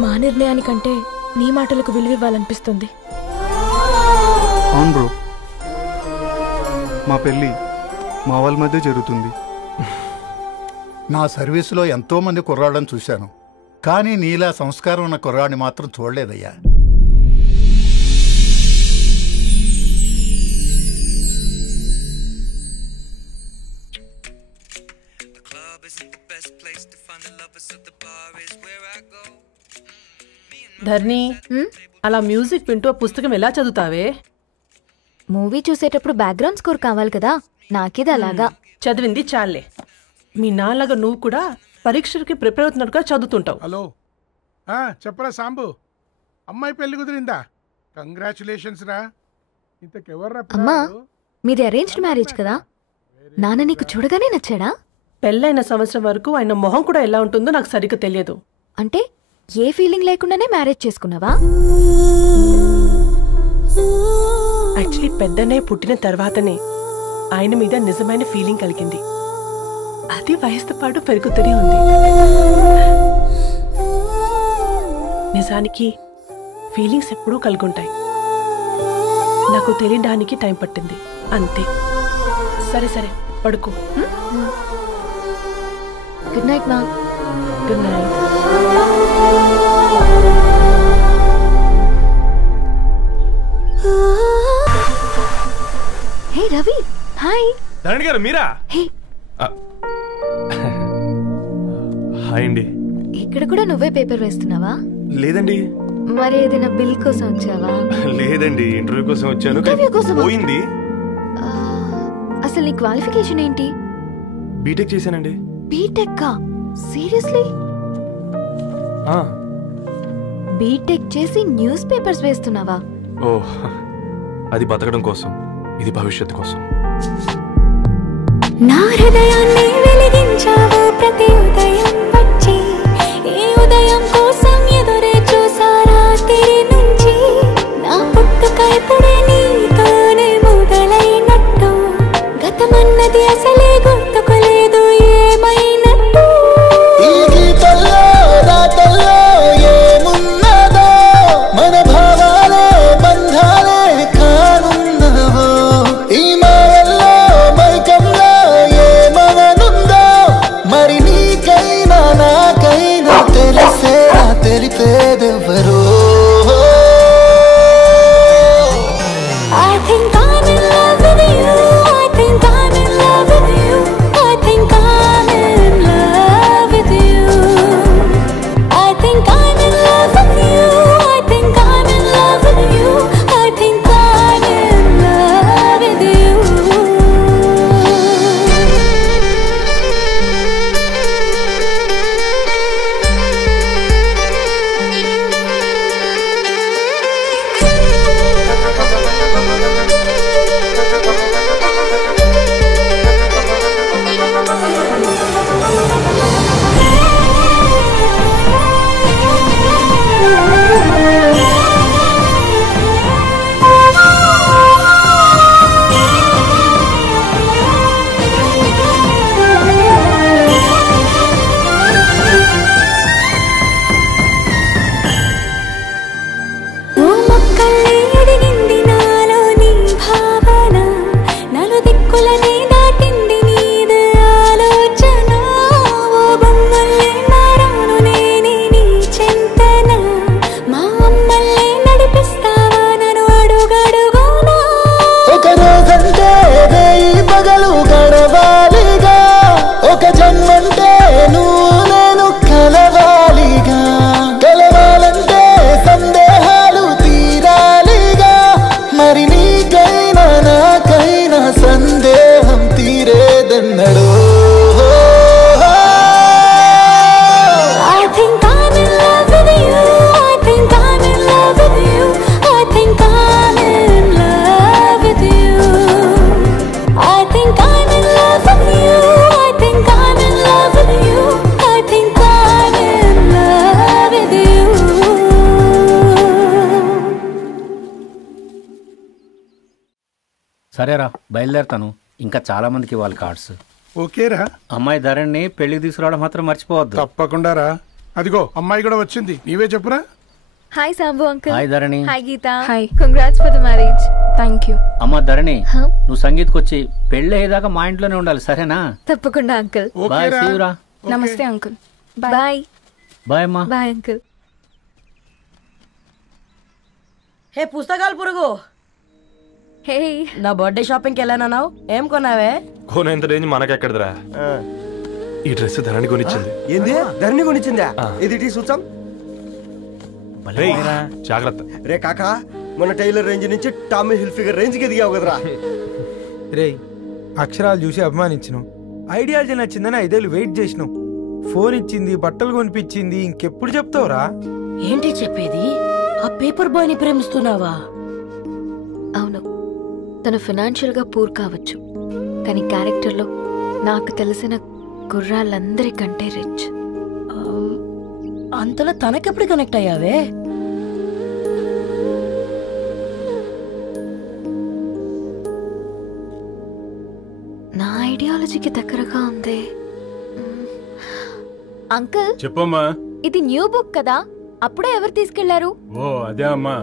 మా నిర్ణయానికంటే నీ మాటలకు విలువివ్వాలనిపిస్తుంది. అవును బ్రో, మా పెళ్ళి మా వాళ్ళ మధ్య జరుగుతుంది. నా సర్వీసులో ఎంతో మంది కుర్రాళ్ళని చూశాను, కానీ నీలా సంస్కారం ఉన్న కుర్రాడిని మాత్రం చూడలేదయ్యా. ధర్ని, అలా మ్యూజిక్ వింటూ పుస్తకం ఎలా చదువుతావే? మూవీ చూసేటప్పుడు బ్యాక్గ్రౌండ్ స్కోర్ కావాలి కదా, నాకేది అలాగా. చదివింది చాలే. మీ నాన్నగా నువ్వు కూడా పరీక్షలకి ప్రిపేర్ అవుతున్నట్టుగా చదువుతుంటావు. హలో, చెప్పరా సాంబు, అమ్మాయి పెళ్లి కుదిరిందా? కంగ్రాచులేషన్స్ రా. ఇంతకెవర్రా? అమ్మా, మీది అరేంజ్డ్ మ్యారేజ్ కదా, నాన్న నీకు చూడగానే నచ్చాడా? పెళ్ళైన సంవత్సరం వరకు ఆయన మొహం కూడా ఎలా ఉంటుందో నాకు సరిగ్గా తెలియదు. అంటే ఏ ఫీలింగ్ లేకుండానే మ్యారేజ్ చేసుకున్నావా? యాక్చువల్లీ పెద్దనే పుట్టిన తర్వాతనే ఆయన మీద నిజమైన ఫీలింగ్ కలిగింది. అది వయసుతో పాటు పెరుగుతూనే ఉంది. నిజానికి ఫీలింగ్స్ ఎప్పుడూ కలుగుంటాయి, నాకు తెలియడానికి టైం పట్టింది అంతే. సరే సరే, పడుకో. గుడ్ నైట్ మా. Good night. Hey Ravi, hi. Dharani గారు మీరా? హే, హాయ్ అండి. ఇక్కడ కూడా నువ్వే పేపర్ వేస్తున్నావా? లేదండి. మరి ఏదైనా బిల్ కోసం వచ్చావా? లేదండి, ఇంటర్వ్యూ కోసం వచ్చాను. ఇంటర్వ్యూ కోసమా? పోయింది. అసలు నీ క్వాలిఫికేషన్ ఏంటి? బీటెక్ చేశానండి. బీటెక్? సీరియస్లీ? బీటెక్ చేసి న్యూస్ పేపర్స్ వేస్తున్నావా? ఓ, అది బతకడం కోసం, ఇది భవిష్యత్తు కోసం. నా హృదయాన్ని వెలిగించావు ప్రతి ఉదయం వచ్చి, ఈ ఉదయం కోసం ఎదురే చూసా రాత్రి నుంచి. నా పుట్టుక ఇప్పుడే నీతోనే మొదలైనట్టు, గతమన్నది అసలే గుర్తుకోలేదు ఏమైనట్టు. ఈ గీతల్లో రాతల్లో ఏమున్నదో, మన భావాలే బంధాలే కానున్నవో. ఈ మాయల్లో మైకంలో ఏమనుందో, సరేరా బయలుదేరుతాను. ఇంకా చాలా మందికి ఇవ్వాలి కార్డ్స్. ఓకేరా. అమ్మాయి ధరణి పెళ్లికి తీసుకురావడం మాత్రం మర్చిపోవద్దు. తప్పకుండా రా. అదిగో అమ్మాయి కూడా వచ్చింది. నీవే చెప్పురా. Hi Sambu uncle. Hi Dharani. Hi Geetha. Hi. Congrats for the marriage. Thank you. అమ్మ ధరణి, నువ్వు సంగీత్కి వచ్చి పెళ్లి అయ్యేదాకా మా ఇంట్లోనే ఉండాలి, సరేనా? తప్పకుండా అంకుల్. బాయ్. సీవురా. నమస్తే అంకుల్. బాయ్. బాయ్ అమ్మా. Bye uncle. హే పుస్తకాలు పురుగు. హే, నా బర్త్డే షాపింగ్కి వెళ్ళానన్నావు, ఏం కొన్నావే? కోనేంత రేంజ్ మనకెక్కడదిరా. ఈ డ్రెస్ ధరణి కొనిచ్చింది. ఏంది ధరణి కొనిచ్చిందా? ఇది టీ సూచం. జాగ్రత్త రే కాకా, మన టైలర్ రేంజ్ నుంచి టామీ హిల్ఫిగర్ రేంజ్ కి ఎదిగావు కదరా. రే అక్షరాలు చూసి అభిమానించను, ఐడియాలజీ నచ్చిందని 5 ఏళ్ళు వెయిట్ చేసినావు. ఫోన్ ఇచ్చింది, బట్టలు కొనిపించింది, ఇంకెప్పుడు చెప్తావురా? ఏంటి చెప్పేది? ఆ పేపర్ బాయ్ ని ప్రేమిస్తున్నావా? అవును, తను ఫైనాన్షియల్గా పూర్ కావచ్చు, కానీ క్యారెక్టర్లో నాకు తెలిసిన గుర్రాలందరికంటే రిచ్. అంతలో తనకెప్పుడు కనెక్ట్ అయ్యావే? నా ఐడియాలజీకి దగ్గరగా ఉంది. అంకుల్ చెప్పమ్మా. ఇది న్యూ బుక్ కదా, అప్పుడే ఎవరు తీసుకెళ్లారు? ఓ అదే అమ్మా,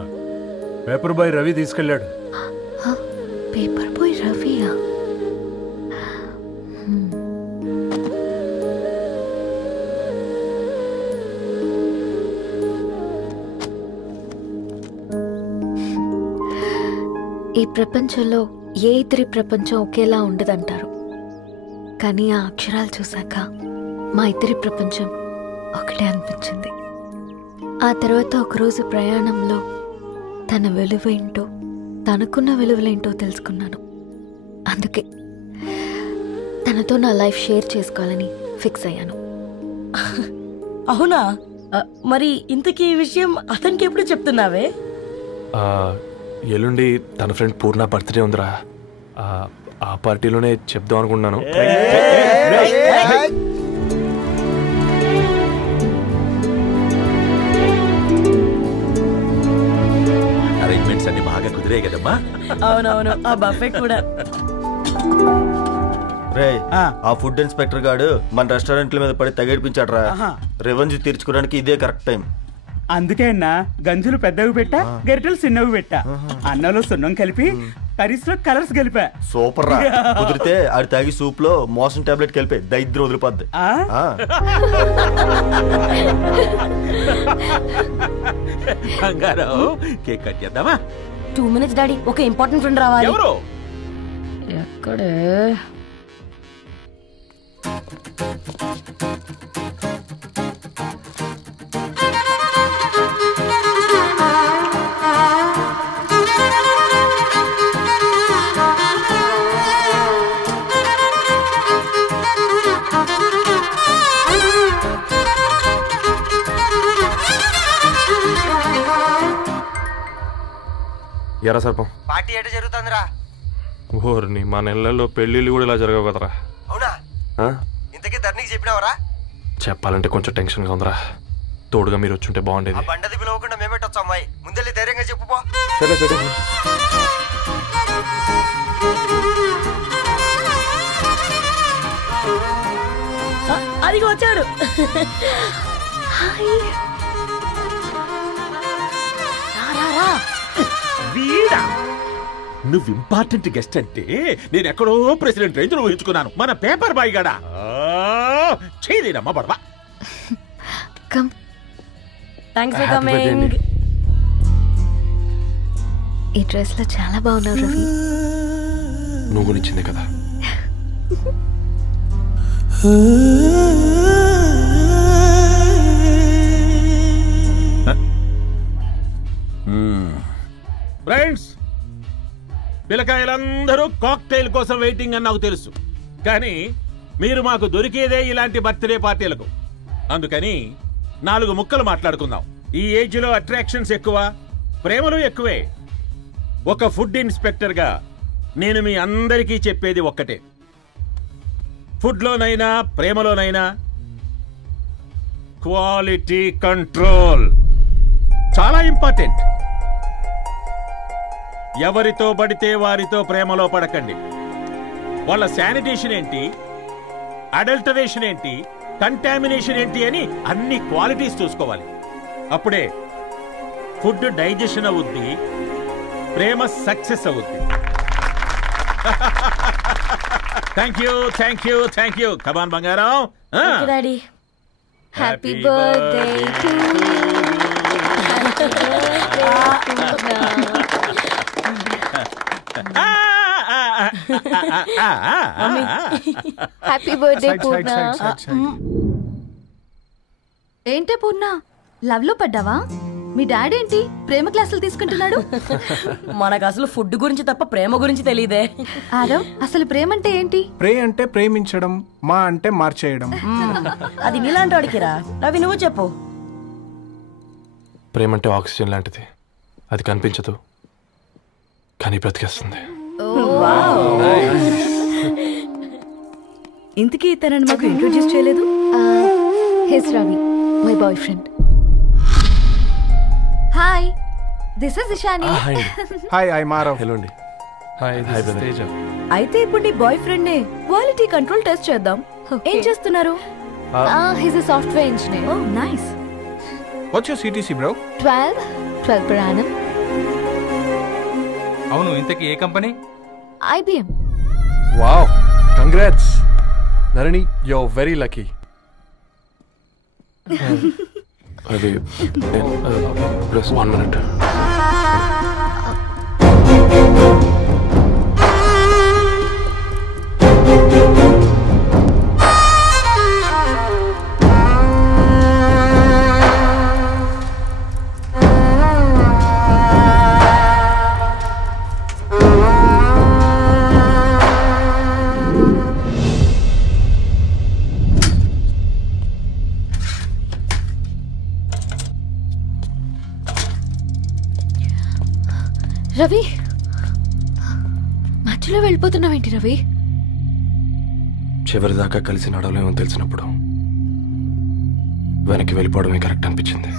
పేపర్ బాయ్ రవి తీసుకెళ్ళాడు. పేపర్ బాయ్ రవియా? ఈ ప్రపంచంలో ఏ ఇద్దరి ప్రపంచం ఒకేలా ఉండదంటారు, కానీ ఆ అక్షరాలు చూశాక మా ఇద్దరి ప్రపంచం ఒకటే అనిపించింది. ఆ తర్వాత ఒకరోజు ప్రయాణంలో తన విలువేంటో, తనకున్న విలువలేంటో తెలుసుకున్నాను. అందుకే తనతో నా లైఫ్ షేర్ చేసుకోవాలని ఫిక్స్ అయ్యాను. అవునా? మరి ఇంతకీ ఈ విషయం అతనికి ఎప్పుడు చెప్తున్నావే? ఎల్లుండి తన ఫ్రెండ్ పూర్ణ బర్త్డే ఉందిరా. ఆ పార్టీలోనే చెప్దాం అనుకున్నాను. అరేంజ్మెంట్స్ అన్ని బాగా కుదిరాయి కదమ్మా. అవునవును, ఆ బఫే కూడా. రే ఆ ఫుడ్ ఇన్స్పెక్టర్ గాడు మన రెస్టారెంట్ల మీద పడి తగేడిపించాడు రా. రెవెన్యూ తీర్చుకోవడానికి ఇదే కరెక్ట్ టైం. అందుకే అన్న గంజులు పెద్దవి పెట్టా, గరిటెలు చిన్నవి పెట్టా, అన్నంలో సున్నం కలిపి కర్రీస్ లో కలర్స్ కలిపా. సూపర్ రా. కుదిరితే ఆడి తాగి సూప్ లో మోషన్ టాబ్లెట్ కలిపి దరిద్రం వదిలిపోద్ది. బంగారం కేక్ కట్ చేద్దామా? 2 minutes డాడీ, ఒక ఇంపార్టెంట్ ఫ్రెండ్ రావాలి. ఎవరు? ఎక్కడే? ఎరా సర్పం, పార్టీ ఎట జరుగుతుందిరా? ఓర్ని మా నెలల్లో పెళ్ళిళ్ళు కూడా ఇలా జరగవు కదరా. అవునా? ఇంతకీ ధరణికి చెప్పినావరా? చెప్పాలంటే కొంచెం టెన్షన్గా ఉందిరా. తోడుగా మీరు వచ్చుంటే బాగుండేది. బండది పిలవకుండా మేమేటొచ్చు అమ్మాయి, ముందెళ్ళి ధైర్యంగా చెప్పుపో. సరే సరే. అదిగో వచ్చాడు. వీడా? నువ్వు ఇంపార్టెంట్ గెస్ట్ అంటే నేను ఎక్కడో ప్రెసిడెంట్ రేంజ్ లో ఊహించుకున్నాను. మన పేపర్ బాయ్ గడా చేయలేదమ్మా బడవా. Thanks for coming. ఈ డ్రెస్ లో చాలా బాగున్నావు రవి. నువ్వు గురించిందే కదా. ఫ్రెండ్స్, పిల్లకాయలందరూ కాక్టైల్ కోసం వెయిటింగ్ అని నాకు తెలుసు, కానీ మీరు మాకు దొరికేదే ఇలాంటి బర్త్డే పార్టీలకు. అందుకని 4 ముక్కలు మాట్లాడుకుందాం. ఈ ఏజ్ లో అట్రాక్షన్స్ ఎక్కువ, ప్రేమలు ఎక్కువే. ఒక ఫుడ్ ఇన్స్పెక్టర్ గా నేను మీ అందరికీ చెప్పేది ఒక్కటే, ఫుడ్లోనైనా ప్రేమలోనైనా క్వాలిటీ కంట్రోల్ చాలా ఇంపార్టెంట్. ఎవరితో పడితే వారితో ప్రేమలో పడకండి. వాళ్ళ శానిటేషన్ ఏంటి, అడల్టరేషన్ ఏంటి, కంటామినేషన్ ఏంటి అని అన్ని క్వాలిటీస్ చూసుకోవాలి. అప్పుడే ఫుడ్ డైజెషన్ అవుద్ది, ప్రేమ సక్సెస్ అవుద్ది. Thank you, thank you, thank you. Come on బంగారం. Daddy happy birthday to happy birthday Purna. ఏంటే పూర్ణ, లవ్ లో పడ్డావా? మీ డాడీ ఏంటి ప్రేమ క్లాసులు తీసుకుంటున్నాడు? మనకు అసలు ఫుడ్ గురించి తప్ప ప్రేమ గురించి తెలియదే. ఆరవ్, అసలు ప్రేమ అంటే ఏంటి? ప్రే అంటే ప్రేమించడం, మా అంటే మార్చేయడం. అది నీలాంటి వాడికిరా. రవి నువ్వు చెప్పు. ప్రేమ అంటే ఆక్సిజన్ లాంటిది. అది కనిపించదు కానీ బ్రతికేస్తుంది. ఇంతకీ తనని మాకు ఇంట్రొడ్యూస్ చేయలేదు. He's Ravi, my boy friend. Hi, this is Ishani. Hi, I Maarav. Hello అండి. Hi, this is Teja. అయితే ఇప్పుడు నీ బాయ్ ఫ్రెండ్ నే క్వాలిటీ కంట్రోల్ టెస్ట్ చేద్దాం. ఏం చేస్తున్నారు? He's a software engineer. Oh nice. What's your CTC bro? 12 per annum. అవును, ఇంతకీ ఏ కంపెనీ? IBM. Wow, congrats Dharani, you are very lucky. అది ప్లస్ 1 minute. రవి, మధ్యలో వెళ్ళిపోతున్నావేంటి రవి? చివరిదాకా కలిసి నడవలేమో తెలిసినప్పుడు వెనక్కి వెళ్ళిపోవడమే కరెక్ట్ అనిపించింది.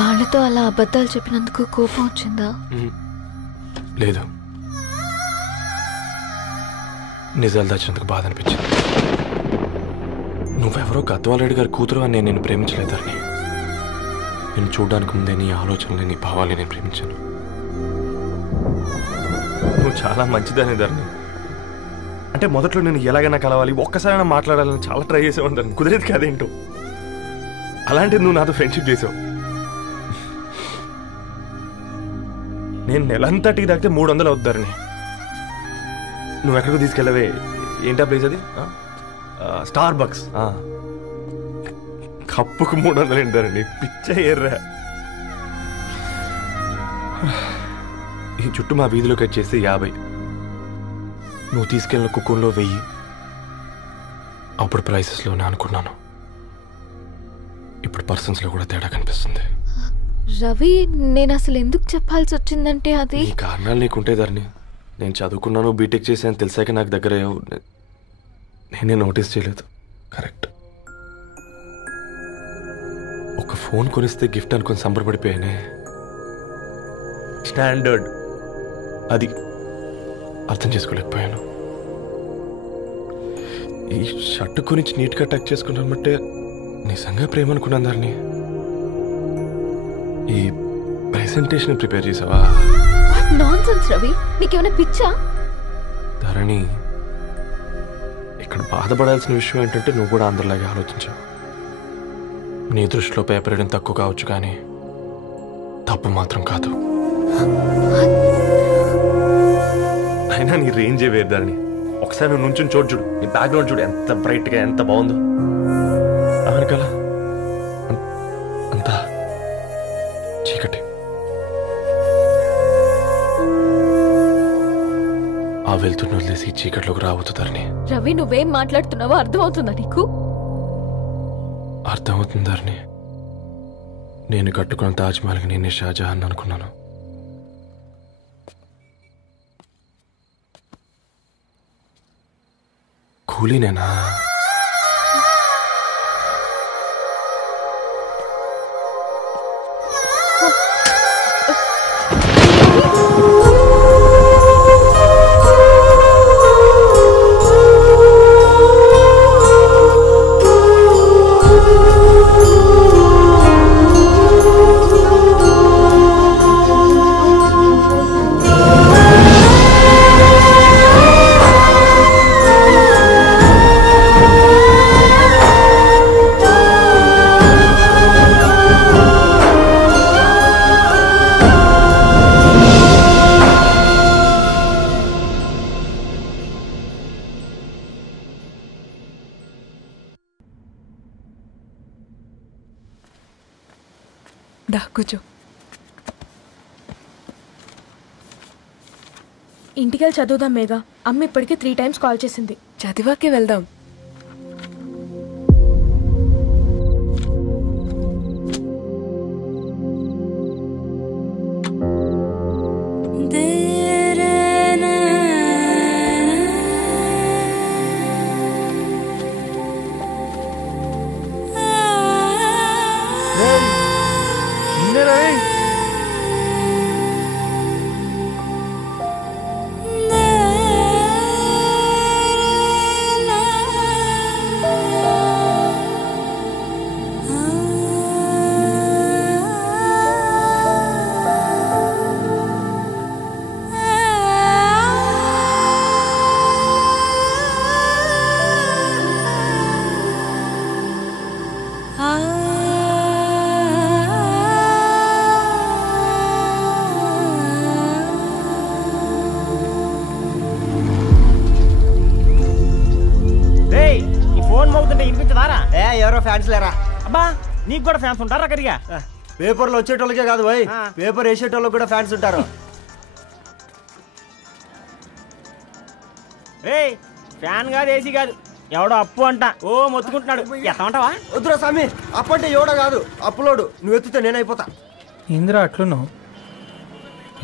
వాళ్ళతో అలా అబద్ధాలు చెప్పినందుకు కోపం వచ్చిందా? లేదు, నిజాలు దాచినందుకు బాధ అనిపించింది. నువ్వెవరో గద్వాలరెడ్డి గారి కూతురు అని నేను నిన్ను ప్రేమించలేదని. నేను చూడడానికి ముందే నీ ఆలోచనలు, నీ భావాలు నేను ప్రేమించాను. నువ్వు చాలా మంచిదని ధరణి. అంటే మొదట్లో నేను ఎలాగైనా కలవాలి, ఒక్కసారైనా మాట్లాడాలని చాలా ట్రై చేసేవాడిని ధరణి. కుదిరేది కాదేంటో. అలాంటిది నువ్వు నాతో ఫ్రెండ్షిప్ చేసావు. నేను నెలంతటికి తాకితే 300 అవుతారని. నువ్వు ఎక్కడికి తీసుకెళ్ళవే? ఏంటా ప్లేస్ అది? Star bucks. కప్పుకు 300 ఏంటారండి, పిచ్చ ఎర్రా. ఈ చుట్టూ మా వీధిలో కట్ చేస్తే 50. నువ్వు తీసుకెళ్ళిన కుక్కర్లో 1000. అప్పుడు ప్రైసెస్లోనే అనుకున్నాను, ఇప్పుడు పర్సన్స్లో కూడా తేడా కనిపిస్తుంది. రవి, నేను అసలు ఎందుకు చెప్పాల్సి వచ్చిందంటే అది ఈ కారణాలు నీకుంటే ధరణి. నేను చదువుకున్నాను, బీటెక్ చేశాను తెలిసాక నాకు దగ్గర నేనే నోటీస్ చేయలేదు. కరెక్ట్. ఒక ఫోన్ కొనిస్తే గిఫ్ట్ అనుకొని సంబరపడిపోయానే. స్టాండర్డ్ అది అర్థం చేసుకోలేకపోయాను. ఈ షర్ట్ గురించి నీట్గా టచ్ చేసుకున్నామంటే నిజంగా ప్రేమ అనుకున్నాను ధరణి. ఈ ప్రెజెంటేషన్ ప్రిపేర్ చేసావా? నాన్సెన్స్ రవి, నీకేమైనా పిచ్చా? ధరణి, ఇక్కడ బాధపడాల్సిన విషయం ఏంటంటే నువ్వు కూడా అందరిలాగే ఆలోచించావు. నీ దృష్టిలో పేపర్ వేయడం తక్కువ కావచ్చు కానీ తప్పు మాత్రం కాదు. అయినా నీ రేంజే వేరు ధరణి. ఒకసారి నువ్వు నుంచుని చూడు, నీ బ్యాక్గ్రౌండ్ చూడు ఎంత బ్రైట్గా, ఎంత బాగుందో. వెనకాల అంతా చీకటి. ఆ వెళ్తున్న వదిలేసి చీకట్లోకి రాబోతుందని. రవి, నువ్వేం మాట్లాడుతున్నావో అర్థమవుతుందా నీకు? అర్థమవుతుందని. నేను కట్టుకున్న తాజ్మహల్కి నేనే షాజహాన్ అనుకున్నాను. కూలీనేనా? దా కూర్చో. ఇంటికెళ్ళి చదువుదాం మేఘా. అమ్మ ఇప్పటికే 3 times కాల్ చేసింది. చదివాకే వెళ్దాం. ఎవరో ఫ్యాన్స్ లేరా? అబ్బా నీకు కూడా ఫ్యాన్స్ ఉంటారా? కరిగా పేపర్లు వచ్చేటోళ్ళకే కాదు భయ్, పేపర్ వేసేటోళ్ళకి కూడా ఫ్యాన్స్ ఉంటారు. ఫ్యాన్ కాదు, ఏసీ కాదు, ఎవడో అప్పు అంట ఓ మొత్తుకుంటున్నాడు. ఎత్తామంటావా? వద్దురా స్వామి, అప్పు అంటే ఎవడో కాదు, అప్పులోడు. నువ్వు ఎత్తుతే నేనైపోతా. ఇంద్రా అట్లున్నావు?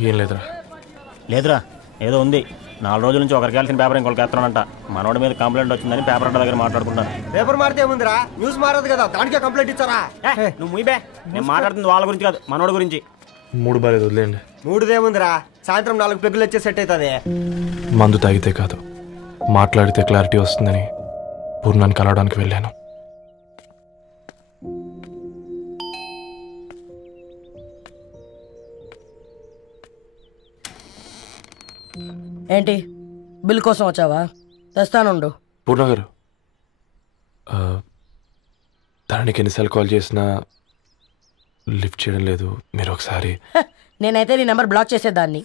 ఏం లేదురా. లేదురా, ఏదో ఉంది. 4 రోజుల నుంచి ఒకరికి వెళ్ళిన పేపర్ ఇంకొకరికి ఎత్తానంట. మనోడి మీద కంప్లైంట్ వచ్చిందని పేపర్ అడ్డ దగ్గర మాట్లాడుకుంటాను. పేపర్ మారితే ఏముందిరా, న్యూస్ మారదు కదా, దానికే కంప్లైంట్ ఇచ్చారా? నువ్వు ముయ్యబే, నేను మాట్లాడుతుంది వాళ్ళ గురించి కాదు, మనోడి గురించి. 3 బాలేదు, వదిలేండి. 3దేముందిరా, సాయంత్రం 4 పెగ్గులు వచ్చే సెట్ అవుతుంది. మందు తాగితే కాదు, మాట్లాడితే క్లారిటీ వస్తుందని పూర్ణాన్ని కలవడానికి వెళ్ళాను. ఏంటి బిల్ కోసం వచ్చావా? తెస్తానుండు. పూర్ణ గారు, దానికి ఎన్నిసార్లు కాల్ చేసినా లిఫ్ట్ చేయడం లేదు. మీరు ఒకసారి. నేనైతే నీ నెంబర్ బ్లాక్ చేసేదాన్ని.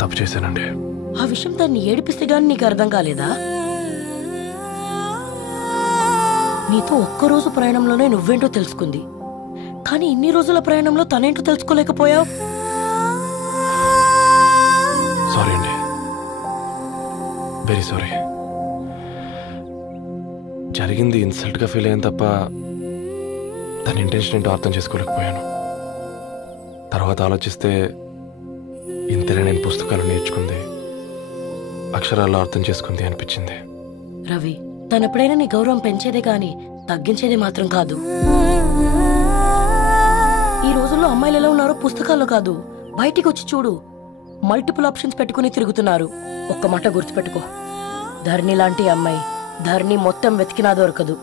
తప్పు చేశానండి. ఆ విషయం దాన్ని ఏడిపిస్తే గానీ నీకు అర్థం కాలేదా? నీతో ఒక్కరోజు ప్రయాణంలోనే నువ్వేంటో తెలుసుకుంది, కానీ ఇన్ని రోజుల ప్రయాణంలో తనేంటో తెలుసుకోలేకపోయావు. సారీ అండి, వెరీ సారీ. జరిగింది ఇన్సల్ట్గా ఫీల్ అయ్యాను తప్ప తన ఇంటెన్షన్ ఏంటో అర్థం చేసుకోలేకపోయాను. తర్వాత ఆలోచిస్తే ఇంతనే నేను పుస్తకాలు నేర్చుకుంది, అక్షరాల్లో అర్థం చేసుకుంది అనిపించింది. రవి, తనెప్పుడైనా నీ గౌరవం పెంచేదే గాని తగ్గించేదే మాత్రం కాదు. ఈ రోజుల్లో అమ్మాయిలు ఎలా ఉన్నారో పుస్తకాల్లో కాదు, బయటికి వచ్చి చూడు. మల్టిపుల్ ఆప్షన్స్ పెట్టుకుని తిరుగుతున్నారు. ఒక్క మాట గుర్తుపెట్టుకో, ధరణి లాంటి అమ్మాయి ధరణి మొత్తం వెతికినా దొరకదు.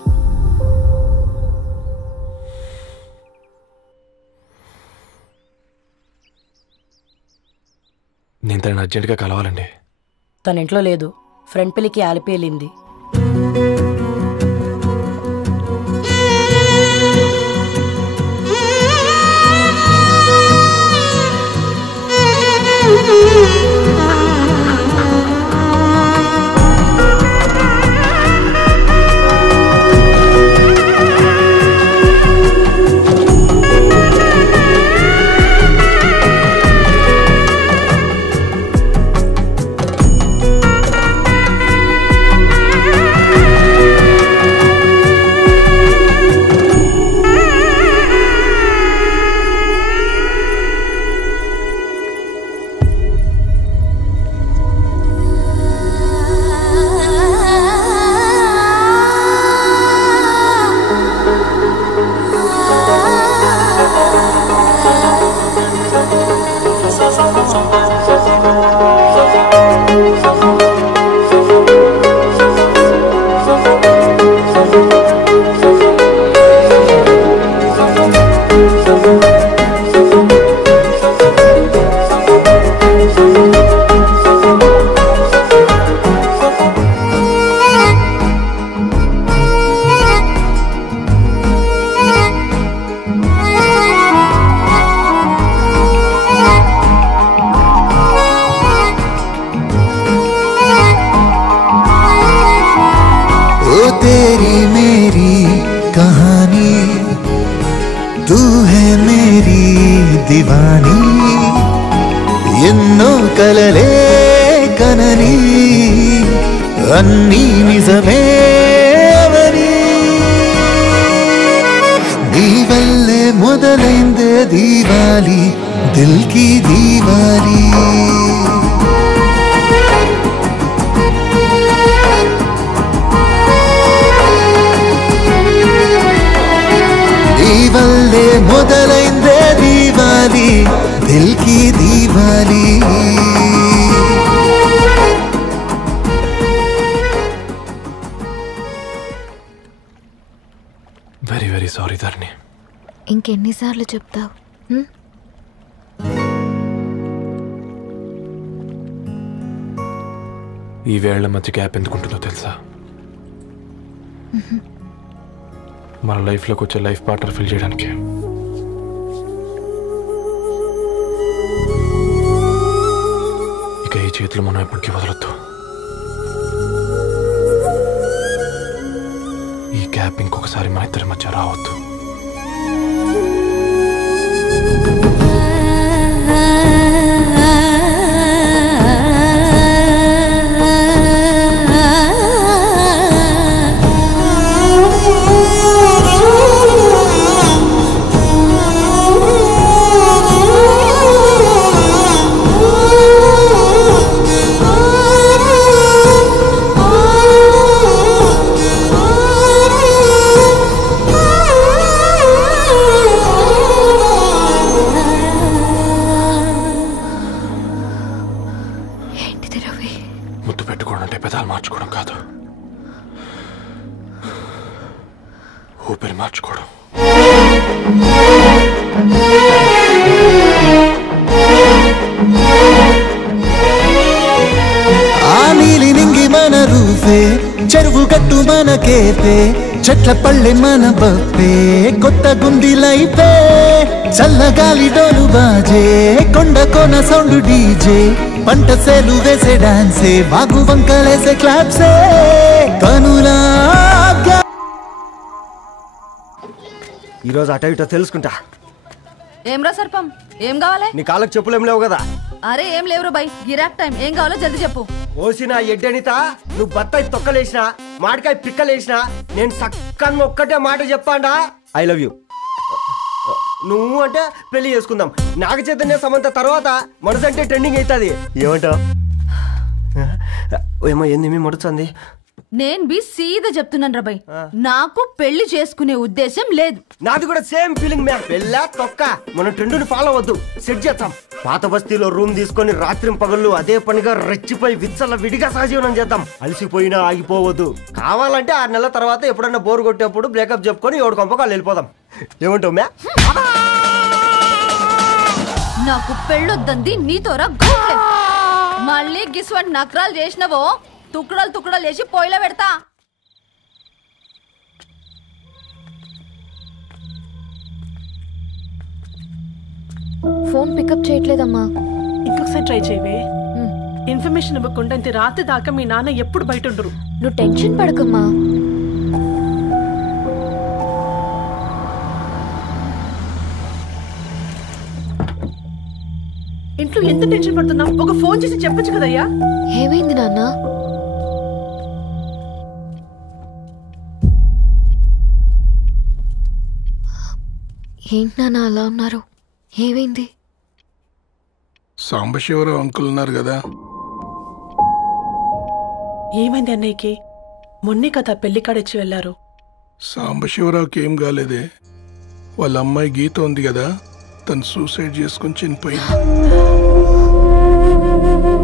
నేను తనని అర్జెంటుగా కలవాలండి. తన ఇంట్లో లేదు, ఫ్రెండ్ పెళ్లికి ఆలిపి వెళ్ళింది. కలలే కనని అన్నీ నిజమే అవని నీ వల్లే మొదలైందే దీవాలి దిల్ కి దీవాలి నీ వల్లే మొదలైందే దీవాలి దిల్ కి దీవాలి వెరీ వెరీ సారీ ధరణి. ఇంకెన్నిసార్లు చెప్తావు? ఈ వేళ్ల మధ్య గ్యాప్ ఎందుకుంటుందో తెలుసా? మన లైఫ్లోకి వచ్చే లైఫ్ పార్ట్నర్ ఫిల్ చేయడానికి. ఇక ఈ చేతులు మనం ఎప్పటికీ వదలొద్దు. ఈ గ్యాప్ ఇంకొకసారి మన ఇద్దరి మధ్య రావద్దు. ముద్దు పెట్టుకోవడం అంటే పెదాలు మార్చుకోవడం కాదు, ఊపిరి మార్చుకోవడం. ఆ నీలి నింగి మన రూఫే చెరువు గట్టు మన కేపే చెట్ల పళ్ళె మన బప్పే కొత్త గుంది లైఫే చల్లగాలి డోలు బాజే కొండ కోన సౌండ్ డీజే పంట సేలు వేసే డాన్సే బాగు వంకలేసే క్లాప్సే కనులా ఈరోజు అట ఇటో తెలుసుకుంటా. ఏమ్రా సర్పం, ఏం కావాలి? నీ కాళ్ళకి చెప్పులేం లేవు కదా? అరే ఏం లేవురా బై, గిరాక్ టైం. ఏం కావాలో జల్దీ చెప్పు. ఓసిన ఎడ్డనిత, నువ్వు బత్తాయి తొక్కలేసినా మాడికాయ పిక్కలేసినా నేను సక్కన్ ఒక్కటే మాట చెప్పాండా, ఐ లవ్ యూ. నువ్వు అంటే పెళ్లి చేసుకుందాం. నాగ చైతన్య సమంత తర్వాత మనసంటే ట్రెండింగ్ అవుతుంది. ఏమంటావు? ఏమో ఏంది మీ మడుచుంది? నేను బి సీదా చెప్తున్నాను రా బై, నాకు పెళ్లి చేసుకునే ఉద్దేశం లేదు. నాది కూడా సేమ్ ఫీలింగ్ మ్యామ్. పెళ్ళా తొక్క, మనం ట్రెండ్ని ఫాలో అవద్దు, సెట్ చేద్దాం. పాత బస్తీలో రూమ్ తీసుకొని రాత్రి పగళ్ళు అదే పనిగా రెచ్చిపోయి విచ్చల విడిగా సహజీవనం చేద్దాం. అలసిపోయినా ఆగిపోవద్దు. కావాలంటే 6 నెలల తర్వాత ఎప్పుడన్నా బోర్ కొట్టేప్పుడు బ్రేకప్ చెప్పుకొని ఎవడు కొంపకాలు వెళ్ళిపోదాం. ఏమంటావు మ్యా? నాకు పెళ్ళొద్దంది నీతోరా. మళ్ళీ గిస్వంటి నక్రాలు చేసినవో తుక్కడలు తుక్కడలు చేసి పొయ్యిలో పెడతా. ఫోన్ పికప్ చేయట్లేదమ్మా. ఇంకొకసారి ట్రై చేయవే. ఇన్ఫర్మేషన్ ఇవ్వకుండా ఇంత రాత్రి దాకా మీ నాన్న ఎప్పుడు బయట ఉండరు. నువ్వు టెన్షన్ పడకమ్మా. ఇంట్లో ఎంత టెన్షన్ పడుతున్నావు? ఒక ఫోన్ చేసి చెప్పొచ్చు కదయ్యా. ఏమైంది నాన్న? ఏంటి నాన్న అలా ఉన్నారు? ఏమైంది? సాంబశివరావు అంకుల్ ఉన్నారు కదా. ఏమైంది అన్నయ్యకి? మొన్నే కదా పెళ్లి కాడిచ్చి వెళ్ళారు. సాంబశివరావుకి ఏం కాలేదే. వాళ్ళ అమ్మాయి గీత ఉంది కదా, తను సూసైడ్ చేసుకుని చనిపోయింది.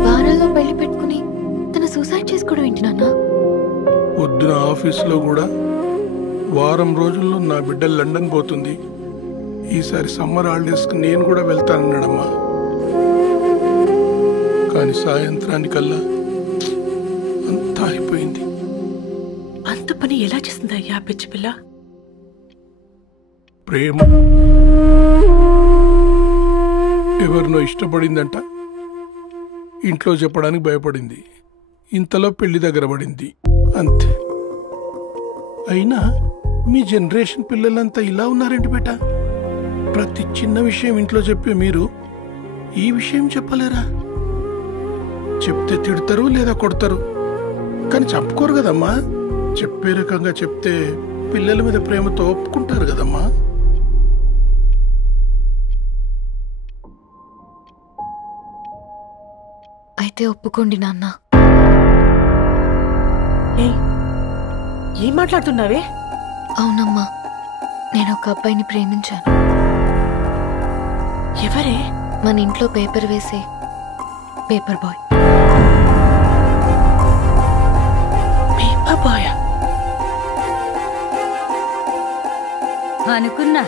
వారాల్లో పెళ్లి పెట్టుకుని తను సూసైడ్ చేసుకోవడం ఏంటి నాన్న? పొద్దున ఆఫీసులో కూడా వారం రోజుల్లో నా బిడ్డ లండన్ పోతుంది, ఈసారి సమ్మర్ హాలిడేస్కి నేను కూడా వెళ్తానన్నాడమ్మా. కానీ సాయంత్రానికల్లా అంతా అయిపోయింది. అంత పని ఎలా చేస్తుంది అయ్యా పిచ్చి పిల్ల? ప్రేమ ఎవరినో ఇష్టపడిందంట, ఇంట్లో చెప్పడానికి భయపడింది. ఇంతలో పెళ్లి దగ్గర పడింది, అంతే. అయినా మీ జనరేషన్ పిల్లలంతా ఇలా ఉన్నారేంటి బేట? ప్రతి చిన్న విషయం ఇంట్లో చెప్పే మీరు ఈ విషయం చెప్పలేరా? చెప్తే తిడతారు లేదా కొడతారు, కానీ చంపుకోరు కదమ్మా. చెప్పే రకంగా చెప్తే పిల్లల మీద ప్రేమతో ఒప్పుకుంటారు కదమ్మా. అయితే ఒప్పుకోండి నాన్న. ఏం మాట్లాడుతున్నావే? అవునమ్మా, నేను ఒక అబ్బాయిని ప్రేమించాను. ఎవరే? మన ఇంట్లో పేపర్ వేసే పేపర్ బాయ్. పేపర్ బాయ్ అనుకున్నా.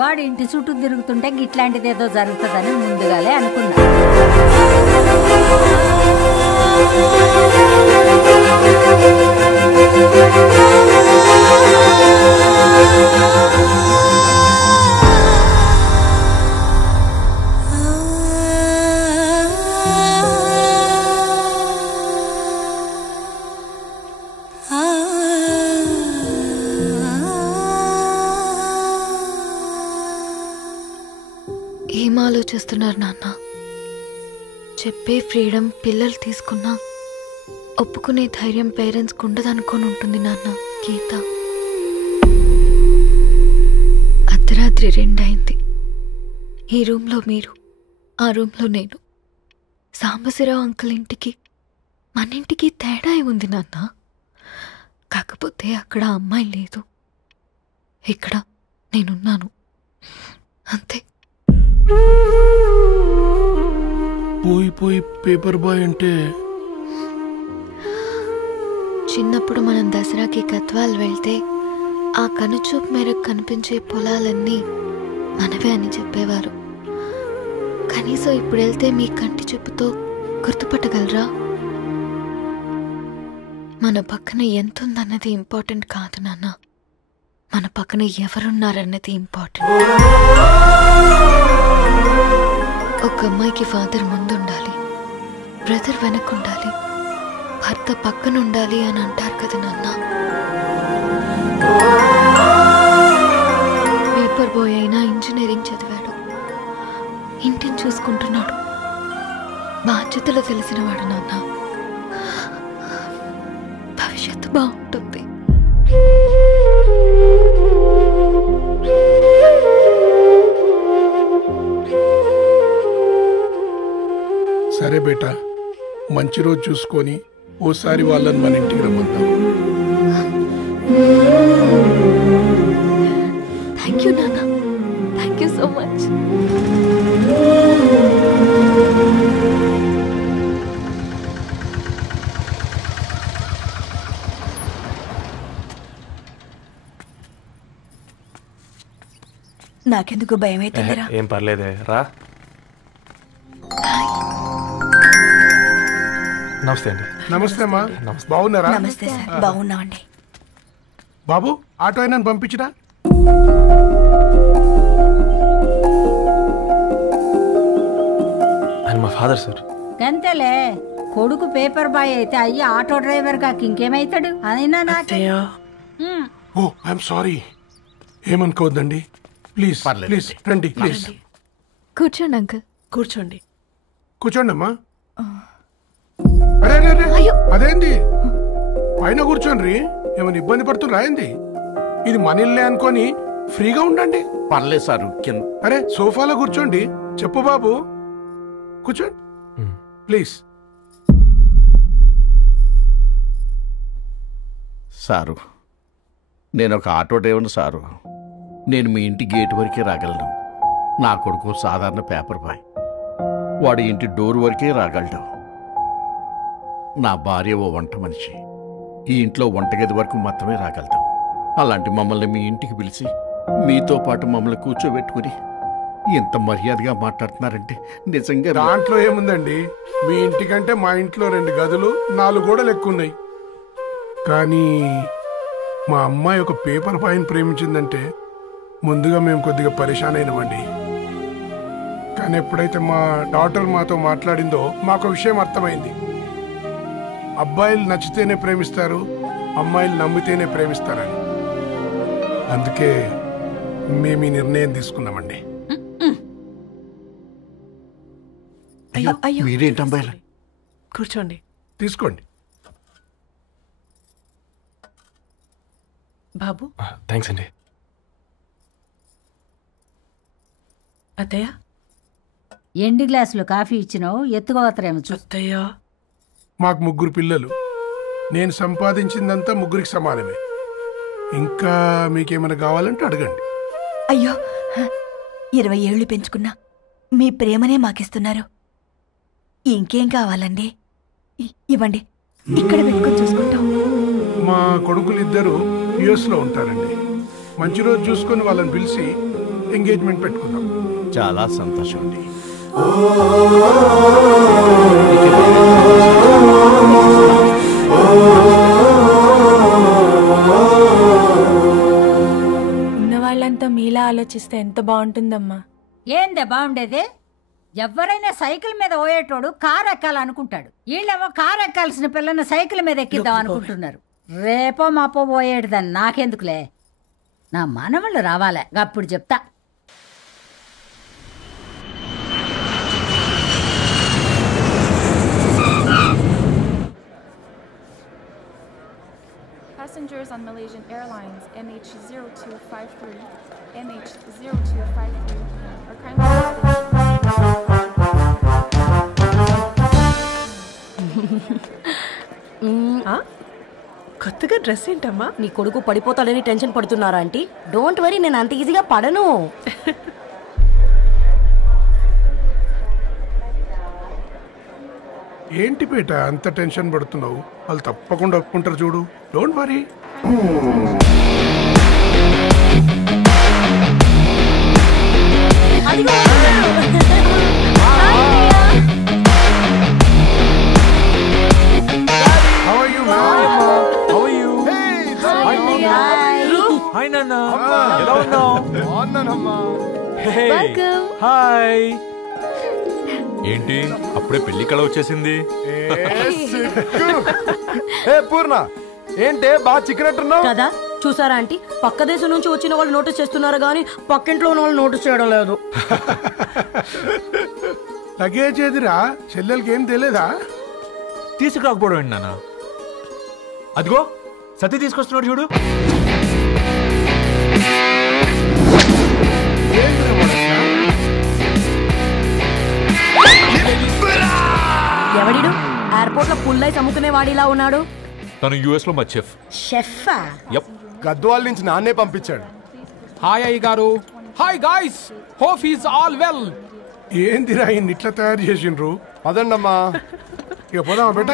వాడి ఇంటి చుట్టూ తిరుగుతుంటే గిట్లాంటిది ఏదో జరుగుతుందని ముందుగాలే అనుకున్నా. ఏం ఆలోచిస్తున్నారు నాన్న? చెప్పే ఫ్రీడమ్ పిల్లలు తీసుకున్నా ఒప్పుకునే ధైర్యం పేరెంట్స్కి ఉండదనుకొని ఉంటుంది నాన్న. గీత, అర్ధరాత్రి 2 అయింది. ఈ రూమ్లో మీరు, ఆ రూమ్లో నేను. సాంబశివరావు అంకుల్ ఇంటికి మన ఇంటికి తేడా ఉంది నాన్న. కాకపోతే అక్కడ అమ్మాయి లేదు, ఇక్కడ నేనున్నాను, అంతే. పోయి పేపర్ బాయ్ అంటే చిన్నప్పుడు మనం దసరాకి గద్వాల్ వెళ్తే ఆ కనుచూపు మేరకు కనిపించే పొలాలన్నీ మనవే అని చెప్పేవారు. కనీసం ఇప్పుడు వెళ్తే మీ కంటి చూపుతో గుర్తుపట్టగలరా? మన పక్కన ఎంతుందన్నది ఇంపార్టెంట్ కాదు నాన్న, మన పక్కన ఎవరున్నారన్నది ఇంపార్టెంట్. ఒక అమ్మాయికి ఫాదర్ ముందుండాలి, బ్రదర్ వెనకుండాలి, భర్త పక్కనుండాలి అని అంటారు కదా నాన్న. పేపర్ బాయ్ అయినా ఇంజనీరింగ్ చదివాడు, ఇంటిని చూసుకుంటున్నాడు, బాధ్యతలు తెలిసినవాడు నాన్న. భవిష్యత్తు బాగుంటుంది. సరే బేటా, మంచి రోజు చూసుకొని ఓసారి వాళ్ళని మన ఇంటికి రమ్మంటాం. థ్యాంక్ యూ నాన్న, థ్యాంక్ యూ సో మచ్. నాకెందుకు భయం అవుతుందిరా. ఏం పర్లేదే, రా. నమస్తే అండి. నమస్తే అమ్మా, బాగున్నారా? నమస్తే సార్, బాగున్నామండి. బాబు, ఆటో అయినా పంపించరా? ఆయన మా ఫాదర్ సార్. గంతేలే, కొడుకు పేపర్ బాయ్ అయితే అయ్యి ఆటో డ్రైవర్ కాక ఇంకేమైతాడు? అయినా నాకే. ఓ, ఐఎమ్ సారీ. ఏమనుకోవద్దండి, ప్లీజ్ ప్లీజ్ రండి, ప్లీజ్ కూర్చోండి అంకుల్. కూర్చోండి. కూర్చోండి అమ్మా. అరే అదేంది, పైన కూర్చోండి. ఏమైనా ఇబ్బంది పడుతున్నా ఏంది? ఇది మన ఇల్లే అనుకొని ఫ్రీగా ఉండండి. పర్లేదు సారు. అరే సోఫాలో కూర్చోండి. చెప్పు బాబు, కూర్చోండి ప్లీజ్. సారు, నేను ఒక ఆటో డ్రైవర్ని సారు. నేను మీ ఇంటి గేట్ వరకే రాగలను. నా కొడుకు సాధారణ పేపర్ బాయ్, వాడి ఇంటి డోర్ వరకే రాగలడు. నా భార్య ఓ వంట మనిషి, ఈ ఇంట్లో వంటగది వరకు మాత్రమే రాగలుగుతాం. అలాంటి మమ్మల్ని మీ ఇంటికి పిలిచి మీతో పాటు మమ్మల్ని కూర్చోబెట్టుకుని ఎంత మర్యాదగా మాట్లాడుతున్నారంటే నిజంగా. దాంట్లో ఏముందండి, మీ ఇంటికంటే మా ఇంట్లో 2 గదులు 4 గోడలు ఎక్కువ ఉన్నాయి. కానీ మా అమ్మాయి ఒక పేపర్ బాయ్ని ప్రేమించిందంటే ముందుగా మేము కొద్దిగా పరేషాన్ అయినామండి. కానీ ఎప్పుడైతే మా డాటర్ మాతో మాట్లాడిందో మాకు విషయం అర్థమైంది. అబ్బాయిలు నచ్చితేనే ప్రేమిస్తారు, అమ్మాయిలు నమ్మితేనే ప్రేమిస్తారని. అందుకే మేము ఈ నిర్ణయం తీసుకున్నామండి. మీరేంటి అమ్మాయిలు కూర్చోండి. తీసుకోండి. బాబు. థ్యాంక్స్ అండి. అత్తయ్య. ఎండి గ్లాసులో కాఫీ ఇచ్చినావు, ఎత్తుకోవతరేమో అత్తయ్య. మాకు 3 పిల్లలు. నేను సంపాదించిందంతా 3కి సమానమే. ఇంకా మీకేమైనా కావాలంటే అడగండి. అయ్యో 20 ఏళ్ళు పెంచుకున్నా మీ ప్రేమనే మాకిస్తున్నారు. ఇంకేం కావాలండి? ఇవ్వండి, ఇక్కడ పెట్టుకొని చూసుకుంటాం. మా కొడుకులిద్దరూ యుఎస్లో ఉంటారండి. మంచి రోజు చూసుకొని వాళ్ళని పిలిచి ఎంగేజ్మెంట్ పెట్టుకుందాం. చాలా సంతోషం అండి. ఉన్న వాళ్ళంతా మీలా ఆలోచిస్తే ఎంత బాగుంటుందమ్మా. ఏందే బాగుండేది? ఎవరైనా సైకిల్ మీద పోయేటోడు కారు ఎక్కాలనుకుంటాడు. వీళ్ళేమో కారు ఎక్కాల్సిన పిల్లని సైకిల్ మీద ఎక్కిద్దాం అనుకుంటున్నారు. రేపో మాపో పోయేడుదని నాకెందుకులే, నా మనవళ్ళు రావాలే, అప్పుడు చెప్తా. Passengers on Malaysian Airlines MH0253, MH0253 are కొత్తగా డ్రెస్ ఏంటమ్మా? నీ కొడుకు పడిపోతాడని టెన్షన్ పడుతున్నారా ఆంటీ? డోంట్ వరీ, నేను అంత ఈజీగా పడను. ఏంటి పేట అంత టెన్షన్ పడుతున్నావు? వాళ్ళు తప్పకుండా ఒప్పుకుంటారు చూడు. Don't worry. హాయ్ నాన్న, ఎలా ఉన్నావు? హాయ్. ఏంటి అప్పుడే పెళ్లి కళ వచ్చేసింది? పూర్ణ ఏంటే బాగా చిక్కినట్టున్నావు కదా. చూసారా ఆంటీ, పక్క దేశం నుంచి వచ్చిన వాళ్ళు నోటీస్ చేస్తున్నారు కానీ పక్కింట్లో ఉన్న వాళ్ళు నోటీస్ చేయడం లేదు. లగేజ్ ఏదిరా? చెల్లెలకి ఏం తెలియదా? తీసుకురాకపోవడం ఏంటి నాన్న? అదిగో సతీ తీసుకొస్తున్నాడు చూడు. ఎవడిడు ఎయిర్పోర్ట్ లో పుల్లై అమ్ముకునే వాడిలా ఉన్నాడు? తను యుఎస్ లో మా చెఫ్. షెఫా? గద్వాల నుంచి నాన్నే పంపించాడు. హాయ్ అయ్య గారు. Hi guys, hope is all well. ఏందిరా ఇన్ని ఇట్లా తయారు చేసిండ్రు? పదండమ్మా. ఇక పోదామా బెట?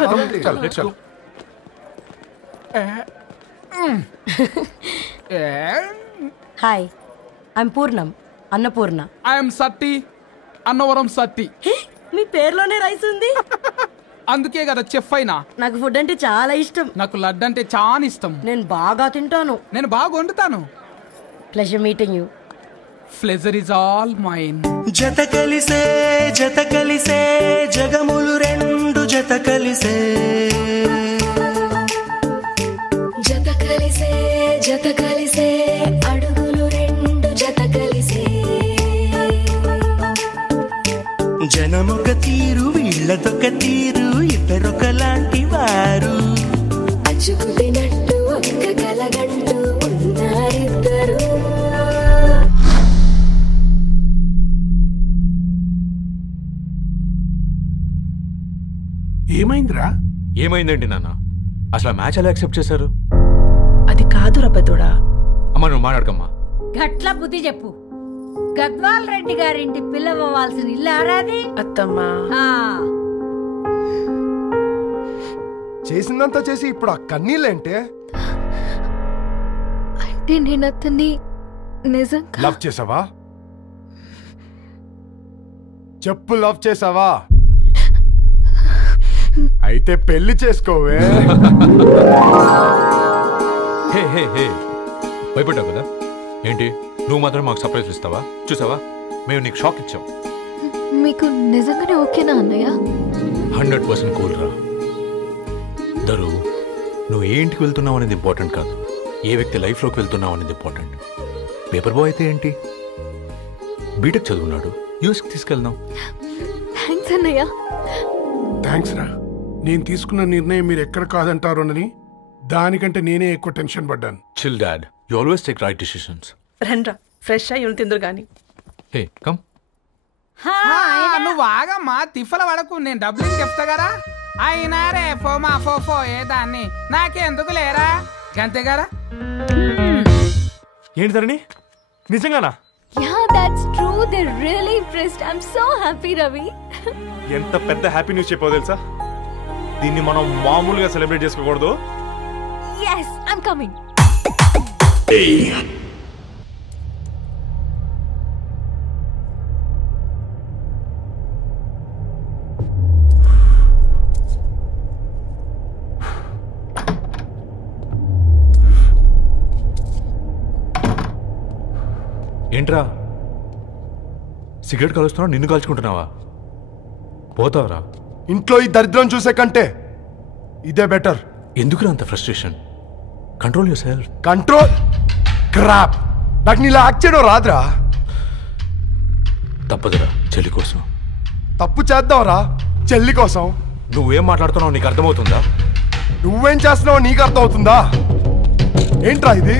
Hi, I'm Purnam, Annapurna. I'm Satti, Annavaram Satti. మీ పేర్లోనే రైస్ ఉంది. అందుకే కదా చెఫ్ అయినా. నాకు ఫుడ్ అంటే చాలా ఇష్టం. నాకు లడ్డు అంటే చాలా ఇష్టం. నేను బాగా తింటాను. నేను బాగా వండుతాను. Pleasure meeting you. Pleasure is all mine. జత కలిసే జగములు రెండు జత కలిసే, జత కలిసే అడుగులు రెండు జత కలిసే, జనమొక తీరు వీళ్ళదొక తీరు, ఇద్దరొకలాంటి వారు, అచ్చుకుతినట్టు ఒక్క కలగంటూ ఉన్నారిద్దరు. ఏమైందిరా? ఏమైందండి నాన్న? అసలు మ్యాచ్ ఎలా యాక్సెప్ట్ చేశారు? అది కాదు రబ్బతోడా. అమ్మ నువ్వు మాట్లాడకమ్మా. గట్ల బుద్ధి చెప్పు. గద్వాల్ రెడ్డి గారింటి పిల్లవ్వాల్సిన ఇల్లు ఆరాది. అత్తమ్మా చేసిందంతా చేసి ఇప్పుడు ఆ కన్నీళ్ళేంటే? అంటే నేను అతన్ని నిజంగా లవ్ చేసావా? చెప్పు, లవ్ చేసావా? అయితే పెళ్లి చేసుకోవే. హే హే హే, భయపడ్డావు కదా ఏంటి? నువ్వు మాత్రం మాకు సర్ప్రైజ్ ఇస్తావా? చూసావా, మేము నీకు షాక్ ఇచ్చాం. మీకు నిజంగానే ఓకేనా అన్నయ్య? 100% కూల్ రా. దరు, నువ్వు ఏ ఇంటికి వెళ్తున్నావు అనేది ఇంపార్టెంట్ కాదు, ఏ వ్యక్తి లైఫ్లోకి వెళ్తున్నావు అనేది ఇంపార్టెంట్. పేపర్ బాయ్ అయితే ఏంటి, బీటెక్ చదువున్నాడు, యూఎస్కి తీసుకెళ్దాం. థ్యాంక్స్ అన్నయ్య. థ్యాంక్స్ రా. నేను తీసుకున్న నిర్ణయం మీరు ఎక్కడ కాదంటారోనని దానికంటే నేనే ఎక్కువ టెన్షన్ పడ్డాను. Chill dad, you always take right decisions. రండ్రా ఫ్రెష్ అయ్యి ఉండి తిందురు గాని. Hey come. నువ్వు ఆగమ్మా, తిప్పల వడకు, నేను డబ్బులు చెప్తా కదా. అయినా రే ఫో ఏదాన్ని నాకెందుకు లేరా గంతే కదా. ఏంటి ధరణి, నిజంగానా? Yeah, that's true. They're really impressed. I'm so happy, Ravi. ఎంత పెద్ద హ్యాపీ న్యూస్ చెప్పావు తెలుసా? దీన్ని మనం మామూలుగా సెలబ్రేట్ చేసుకోకూడదు. Yes, I'm coming. ఏంట్రా సిగరెట్ కాలుస్తున్నావు, నిన్ను కాల్చుకుంటున్నావా? పోతావరా? ఇంట్లో ఈ దరిద్రం చూసే కంటే ఇదే బెటర్. ఎందుకు అంత frustration? Control your self. Control crap. నాకు నీలా యాక్ట్ చేయడం రాదురా. తప్పదురా, చెల్లి కోసం. తప్పు చేద్దాంరా చెల్లి కోసం. నువ్వేం మాట్లాడుతున్నావు నీకు అర్థమవుతుందా? నువ్వేం చేస్తున్నావో నీకు అర్థమవుతుందా? ఏంట్రా ఇది?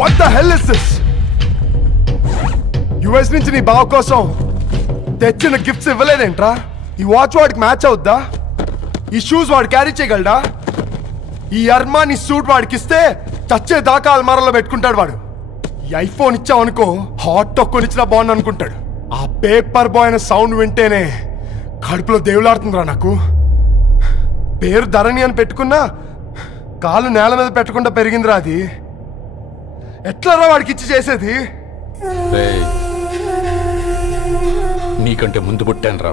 What the hell is this? US నుంచి నీ బావ కోసం తెచ్చిన గిఫ్ట్స్ ఇవ్వలేదేంట్రా? ఈ వాచ్ వాడికి మ్యాచ్ అవుద్దా? ఈ షూస్ వాడు క్యారీ చేయగలడా? ఈ అర్మానీ సూట్ వాడికి ఇస్తే చచ్చే దాకా అల్మారాలో పెట్టుకుంటాడు వాడు. ఈ ఐఫోన్ ఇచ్చావనుకో హాట్ టొక్కని ఇచ్చినా బాగుంది అనుకుంటాడు. ఆ పేపర్ బాయ్ అనే సౌండ్ వింటేనే కడుపులో దేవులాడుతుందిరా నాకు. పేరు ధరణి అని పెట్టుకున్నా కాలు నేల మీద పెట్టకుండా పెరిగిందిరా అది. ఎట్లరా వాడికి ఇచ్చి చేసేది? నీకంటే ముందు పుట్టాను రా.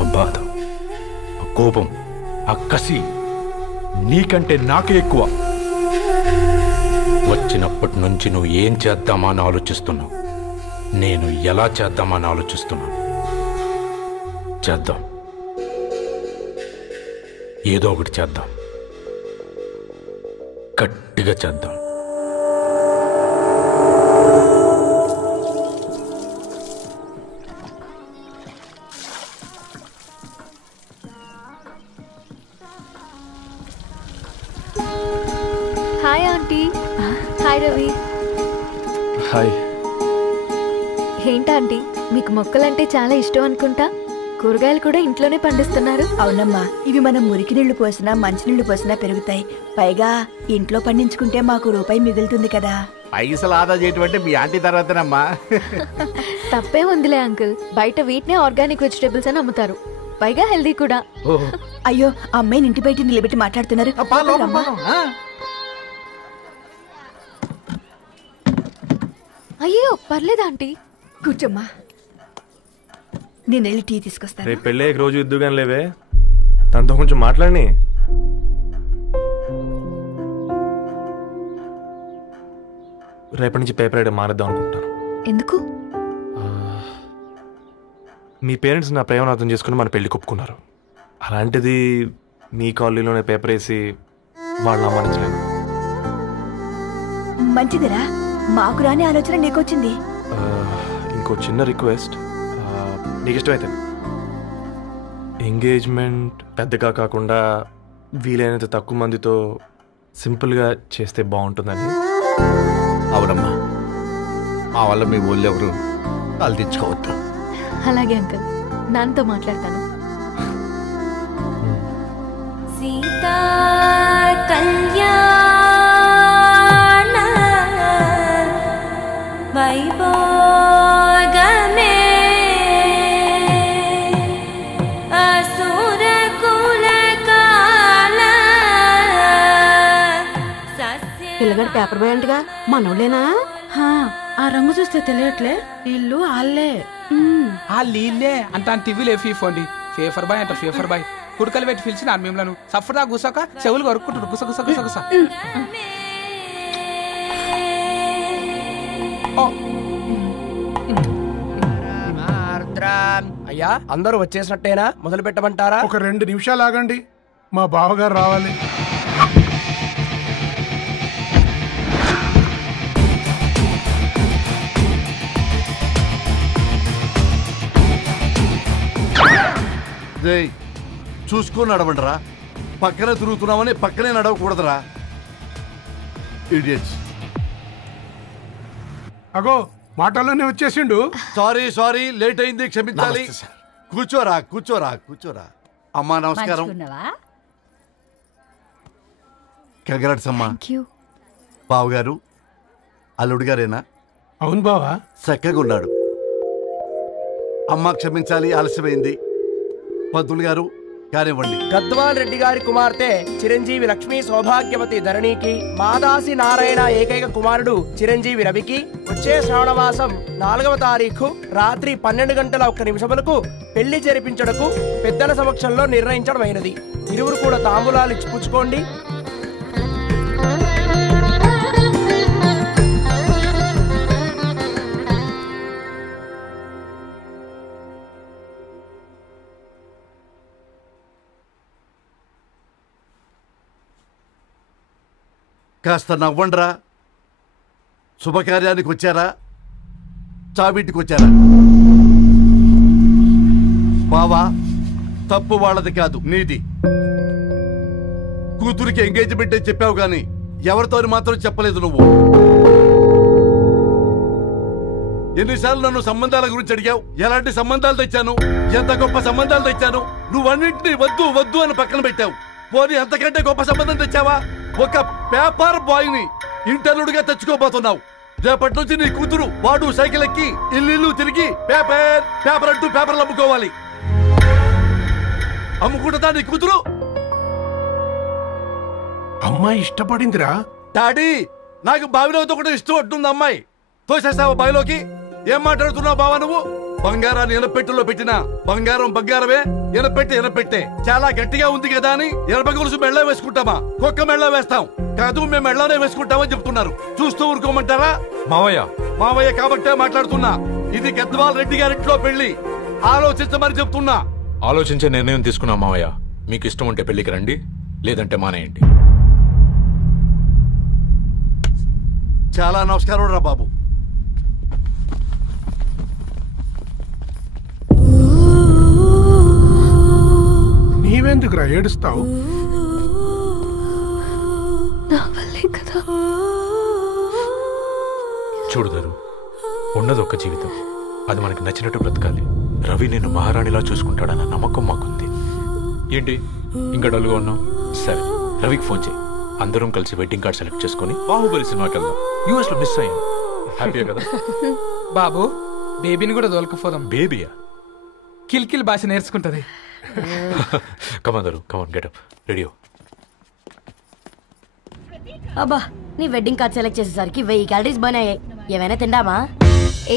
ఆ బాధ, ఆ కోపం, ఆ కసి నీకంటే నాకే ఎక్కువ. వచ్చినప్పటి నుంచి నువ్వు ఏం చేద్దామా అని ఆలోచిస్తున్నావు, నేను ఎలా చేద్దామా అని ఆలోచిస్తున్నాను. చేద్దాం, ఏదో ఒకటి చేద్దాం, గట్టిగా చేద్దాం. Hi aunty. Hi Ravi. Hi. ఏంటా ఆంటీ, మీకు మొక్కలంటే చాలా ఇష్టం అనుకుంటా. కూరగాయలు కూడా ఇంట్లోనే పండిస్తున్నారు. అవునమ్మా, ఇవి మనం మురికి నీళ్లు పోసినా మంచినీళ్లు పోసినా పెరుగుతాయి. పైగా ఇంట్లో పండించుకుంటే మాకు రూపాయి మిగులుతుంది కదా. పైసలు ఆదా చేయటం అంటే మీ ఆంటీ తర్వాతనమ్మా. తప్పే ఉందిలే అంకుల్, బయట వీటినే ఆర్గానిక్ వెజిటేబుల్స్ అని అమ్ముతారు, పైగా హెల్దీ కూడా. అయ్యో, అమ్మాయిని ఇంటి బయట నిలబెట్టి మాట్లాడుతున్నారు. అయ్యో పర్లేదు ఆంటీ, కూర్చోమ్మా. నేను వెళ్ళి టీ తీసుకొస్తాను. రేపు పెళ్ళి రోజు ఇద్దుగాని లేవే, తనతో కొంచెం మాట్లాడి. రేపటి నుంచి పేపర్ రైడ్ మారేద్దాం అనుకుంటాను. ఎందుకు? మీ పేరెంట్స్ నా ప్రేమను అర్థం చేసుకుని మన పెళ్లి ఒప్పుకున్నారు. అలాంటిది మీ కాలనీలోనే పేపర్ వేసి వాళ్ళని అమ్మానించలేదు. మంచిదిరా, మాకు రాని ఆలోచన నీకొచ్చింది. ఇంకో చిన్న రిక్వెస్ట్, నీకు ఇష్టమైతే ఎంగేజ్మెంట్ పెద్దగా కాకుండా వీలైనంత తక్కువ మందితో సింపుల్గా చేస్తే బాగుంటుందని. అవునమ్మా, మా వల్ల మీ ఊళ్ళో ఎవరు కాలు తెచ్చుకోవద్దు. అలాగే అంకుల్, నాన్నతో మాట్లాడతాను. సీతా కళ్యాణ వైభోగమే అసుర కుల కాల. పిల్లగాడు పేపర్ బాయ్ అంటగా మనోళ్ళేనా? ఆ రంగు చూస్తే తెలియట్లే, ఇల్లు ఆళ్ళే. ఆ లీల్లే అంత టీవీలో ఫీఫోండి. ఫేఫర్ బాయ్ అంట, ఫేఫర్ బాయ్. కుడుకలు పెట్టి పిలిచిన మిమ్మలను సఫర్దా గుసక చెవులు కొరుక్కుంటారు. గుస గుస గుస గుస. అయ్యా, అందరూ వచ్చేసినట్టేనా? మొదలు పెట్టమంటారా? ఒక 2 నిమిషాలు ఆగండి, మా బావగారు రావాలి. చూసుకొని నడవండిరా. పక్కన తిరుగుతున్నామని పక్కనే నడవకూడదురా. ఇడియట్స్. అగో మాటల్లోనే వచ్చేసిండు. సారీ లేట్ అయింది, క్షమించాలి. కూర్చోరా కూర్చోరా కూర్చోరా. అమ్మా నమస్కారం. కంగ్రాట్స్ అమ్మా. బావగారు అల్లుడు గారేనా? అవును బావా. చక్కగా ఉన్నాడు. అమ్మ క్షమించాలి, ఆలస్యమైంది. పంతులు గారు కానివ్వండి. గద్వాల్ రెడ్డి గారి కుమార్తె చిరంజీవి లక్ష్మీ సౌభాగ్యవతి ధరణికి, మాదాసి నారాయణ ఏకైక కుమారుడు చిరంజీవి రవికి వచ్చే శ్రావణమాసం 4వ తారీఖు రాత్రి 12:01 పెళ్లి జరిపించడకు పెద్దల సమక్షంలో నిర్ణయించడమైనది. ఇరువురు కూడా తాంబూలాలు ఇచ్చి పుచ్చుకోండి. కాస్త నవ్వండ్రా. శుభకార్యానికి వచ్చారా, చావింటికి వచ్చారా? బావా, తప్పు వాళ్ళది కాదు, నీది. కూతురికి ఎంగేజ్మెంట్ అని చెప్పావు గాని ఎవరితో మాత్రం చెప్పలేదు నువ్వు. ఎన్నిసార్లు నన్ను సంబంధాల గురించి అడిగావు? ఎలాంటి సంబంధాలు తెచ్చాను, ఎంత గొప్ప సంబంధాలు తెచ్చాను. నువ్వన్నింటినీ వద్దు వద్దు అని పక్కన పెట్టావు. పోనీ అంతకంటే గొప్ప సంబంధం తెచ్చావా? ఒక పేపర్ బాయ్ ని ఇంటర్లుడిగా తెచ్చుకోబోతున్నావు. రేపటి నుంచి నీ కూతురు వాడు సైకిల్ ఎక్కి ఇల్లు తిరిగి పేపర్ అంటూ పేపర్లు అమ్ముకోవాలి. అమ్ముకుంటుందా నీ కూతురు? అమ్మాయి ఇష్టపడిందిరా. డాడీ, నాకు బావిలోతో కూడా ఇష్టం అంటుంది అమ్మాయి. తోసేస్తావా బావిలోకి? ఏం మాట్లాడుతున్నావు బావా నువ్వు? బంగారాన్ని ఎనపెట్టులో పెట్టినా బంగారం బంగారమే, ఎనపెట్టే చాలా గట్టిగా ఉంది కదా అని ఎనప గొలుసు మెళ్ళ వేసుకుంటామా? కుక్క మెళ్ళ వేస్తాం కాదు, మేము మెళ్ళనే వేసుకుంటామని చెప్తున్నారు. చూస్తూ ఊరుకోమంటారా? మావయ్య కాబట్టే మాట్లాడుతున్నా. ఇది గద్వాల్ రెడ్డి గారింట్లో పెళ్లి. ఆలోచించమని చెప్తున్నా. ఆలోచించే నిర్ణయం తీసుకున్నా మావయ్య. మీకు ఇష్టం ఉంటే పెళ్లికి రండి, లేదంటే మానేయండి. చాలా నమస్కారం రా బాబు. నీవెందుకురా ఏడుస్తావు? చూడుదరు, ఉన్నది ఒక్క జీవితం, అది మనకి నచ్చినట్టు బ్రతకాలి. రవి నేను మహారాణిలా చూసుకుంటాడన్న నమ్మకం మాకుంది. ఏంటి ఇంకా డల్గా ఉన్నావు? సరే, రవికి ఫోన్ చేయి. అందరం కలిసి వెడ్డింగ్ కార్డ్ సెలెక్ట్ చేసుకుని బాహుబలి సినిమాకి వెళ్దాం. యూఎస్ లో మిస్ అయ్యాం. హ్యాపీయా కదా? బాబు, బేబీని కూడా దొలకపోదాం. బేబీయా? కిల్కిల్ భాష నేర్చుకుంటది. Come on get up ready. అబ్బా, నీ వెడ్డింగ్ కార్డ్ సెలెక్ట్ చేసేసరికి 1000 క్యాలరీస్ బర్న్ అయ్యాయి. ఏమైనా తిండామా? ఏ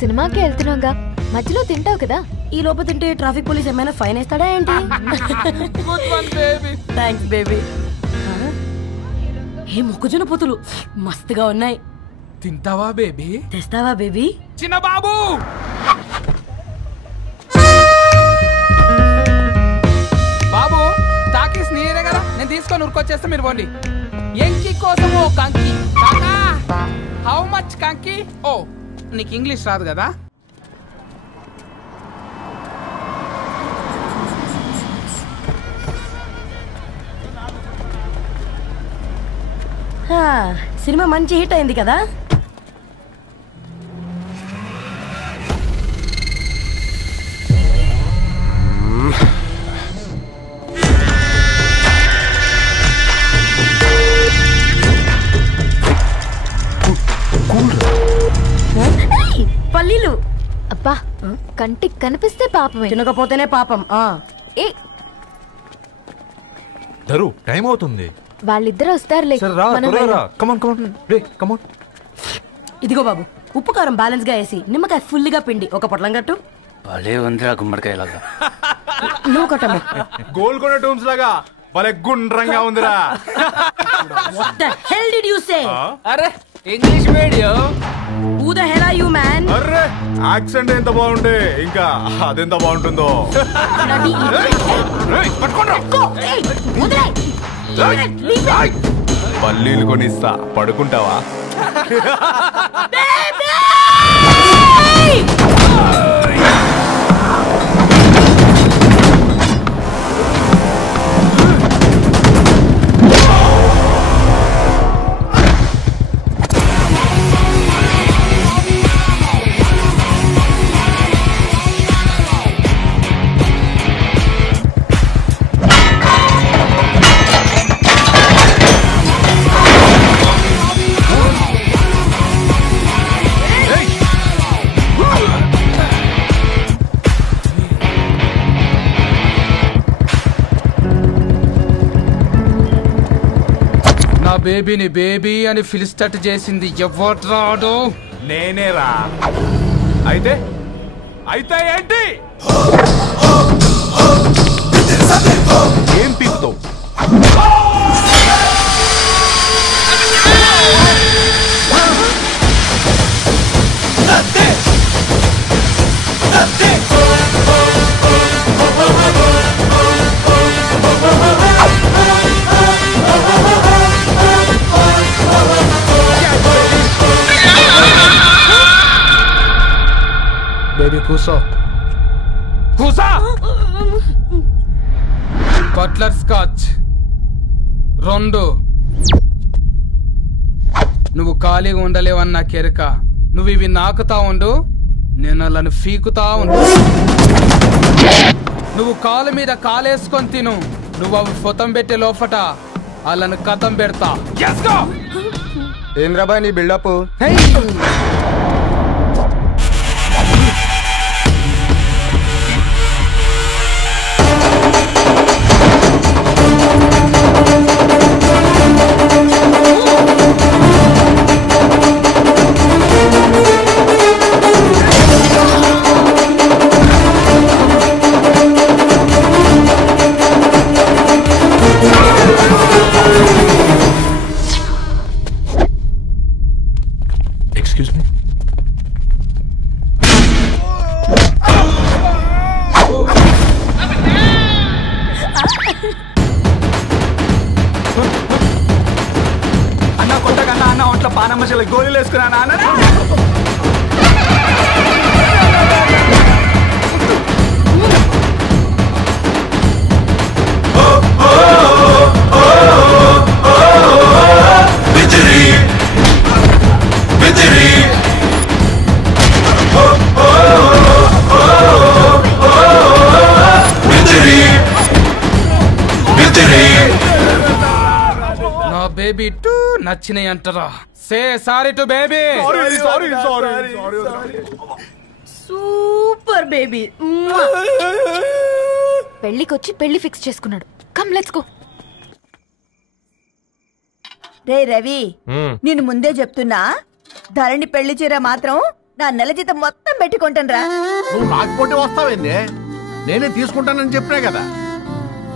సినిమాకి వెళ్తున్నావుగా, మధ్యలో తింటావు కదా. ఈ లోపు తింటే ట్రాఫిక్ పోలీస్ ఏమైనా ఫైన్ వేస్తాడా ఏంటి? Thanks baby. ఏ మొక్కజొన్న పొతులు మస్తుగా ఉన్నాయి. తింటావా బేబీ? తెస్తావా బేబీ? చిన్న బాబు, బాబు తాకీస్ నీరే కదా, నేను తీసుకొని ఉరుకొచ్చేస్తే మీరు పోండి. ఎంకి కోసం ఓ కంకి. హౌ మచ్ కంకి? ఓ, నీకు ఇంగ్లీష్ రాదు కదా? సినిమా మంచి హిట్ అయింది కదా? పల్లీలు. అబ్బా, కంటికి కనిపిస్తే పాపమే, తినకపోతేనే పాపం. ఏ దరు, టైం అవుతుంది. వాళ్ళిద్దరు వస్తారులే. ఇదిగో బాబు, ఉప్పు కారం బ్యాలెన్స్ గా వేసి నిమ్మకాయ ఫుల్ గా పిండి ఒక పొట్లం కట్టు. భలే ఉందిరా గుమ్మడికాయ లాగా. నువ్వు కట్టము. గోల్కొండ టూమ్స్ లాగా భలే గుండ్రంగా ఉందిరా. What the hell did you say? అరే English medium. Who the hell are you, man? అరే యాక్సెంట్ ఎంత బాగుంటే ఇంకా అదెంత బాగుంటుందో. పల్లీలు కొనిస్తా, పడుకుంటావా? నా బేబీని బేబీ అని పిలిస్టట్ చేసింది ఎవడ్రాడు? నేనేరా. అయితే అయితే ఏంటి? ఏం పీకుతావు? బేబీ కూసో. కూసా. Butler scotch 2. నువ్వు ఖాళీగా ఉండలేవన్న కెరక. నువ్వు ఇవి నాకుతా ఉండు, నేను అలా ఫీకుతా ఉండు. నువ్వు కాలు మీద కాలేసుకొని తిను. నువ్వు అవి ఫొతం పెట్టే లోపట వాళ్ళను కథం పెడతా. ఏంద్రాబా నీ బిల్డప్? Excuse me. అన్న కొట్టకన్నా అన్న ఒంట్లో పానమ్మశల గోళీలు వేసుకున్నా అన్న. నా బేబీ టూ నచ్చినాయి అంటారా? Say sorry to baby. Super baby. పెళ్లికొచ్చి పెళ్లి ఫిక్స్ చేసుకున్నాడు. Come let's go. రే రవి, నేను ముందే చెప్తున్నా, ధరణి పెళ్లి చీర మాత్రం నా నెల జీతం మొత్తం పెట్టుకుంటాను రా. నువ్వు నాకు పోటీ వస్తావేంది? నేనే తీసుకుంటానని చెప్పినా కదా.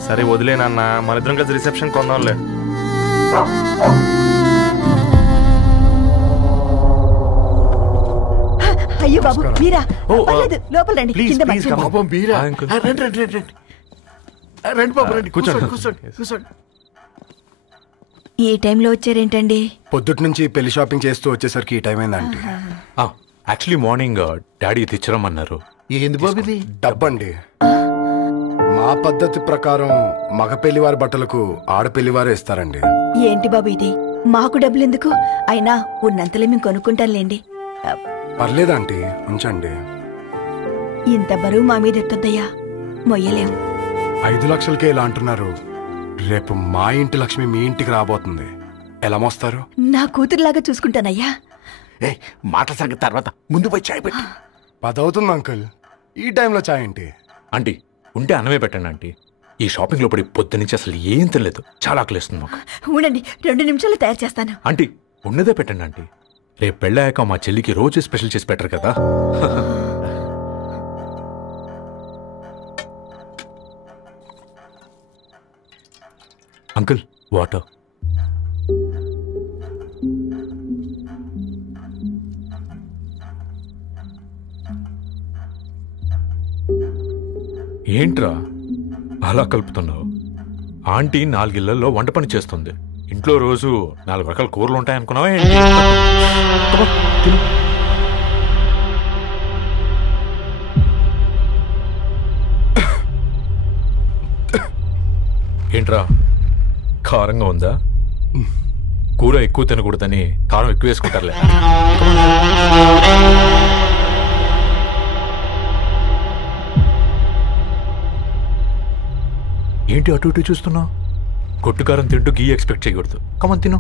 సరే వదిలేనన్న, మన ఇద్దరం కలిసి రిసెప్షన్ కొందాంలే. అయ్యో బాబు మీరా? పర్లేదు, లోపల రండి. కింద మర్చిపోయాను. పాపం మీరా? రండి రండి రండి రండి. రండి బాబు రండి. కూర్చోండి కూర్చోండి కూర్చోండి. ఈ టైంలో వచ్చారేంటండి? పొద్దుటి నుంచి పెళ్లి షాపింగ్ చేస్తూ వచ్చేసరికి ఈ టైం అయిందండి. యాక్చువల్లీ మార్నింగ్ డాడీ తెచ్చరమన్నారు. ఏంది బాబు ఇది? డబ్బండి. మా పద్ధతి ప్రకారం మగ పెళ్లివారి బట్టలకు ఆడపెళ్లివారే ఇస్తారండి. ఏంటి బాబు ఇది? మాకు డబ్బులు ఎందుకు? అయినా ఉన్నంతలే మేము కొనుక్కుంటాంలేండి. పర్లేదంటీ, ఉంచండి. ఇంత బరువు మా మీద ఎత్తొద్దయ్యా, మొయ్యలేం. 5 లక్షలకే ఇలా అంటున్నారు. రేపు మా ఇంటి లక్ష్మి మీ ఇంటికి రాబోతుంది. ఎలా మోస్తారు? నా కూతురులాగా చూసుకుంటానయ్యా. మాట సంగతి తర్వాత, ముందు పోయి చాయ్ పెట్టి. 10 అవుతుంది అంకుల్, ఈ టైంలో చాయ్ ఏంటి? ఆంటీ ఉంటే అన్నమే పెట్టండి ఆంటీ. ఈ షాపింగ్ లో పడి పొద్దు నుంచి అసలు ఏం తినలేదు. చాలా ఆకలిస్తుంది మాకు. ఉండండి, 2 నిమిషాలు తయారు చేస్తాను. ఆంటీ ఉన్నదే పెట్టండి ఆంటీ. రేపు పెళ్ళాక మా చెల్లికి రోజు స్పెషల్ చేసి పెట్టరు కదా. Uncle water. ఏంట్రా అలా కలుపుతున్నావు? ఆంటీ 4 ఇళ్లలో వంట పని చేస్తుంది. ఇంట్లో రోజు 4 రకాల కూరలు ఉంటాయనుకున్నావా ఏంటి? ఏంట్రా కారంగా ఉందా? కూర ఎక్కువ తినకూడదని కారం ఎక్కువ వేసుకుంటారులే. ఏంటి అటు ఇటు చూస్తున్నావు? కొట్టుకారం తింటూ గీ ఎక్స్పెక్ట్ చేయకూడదు. కమన్ తిను.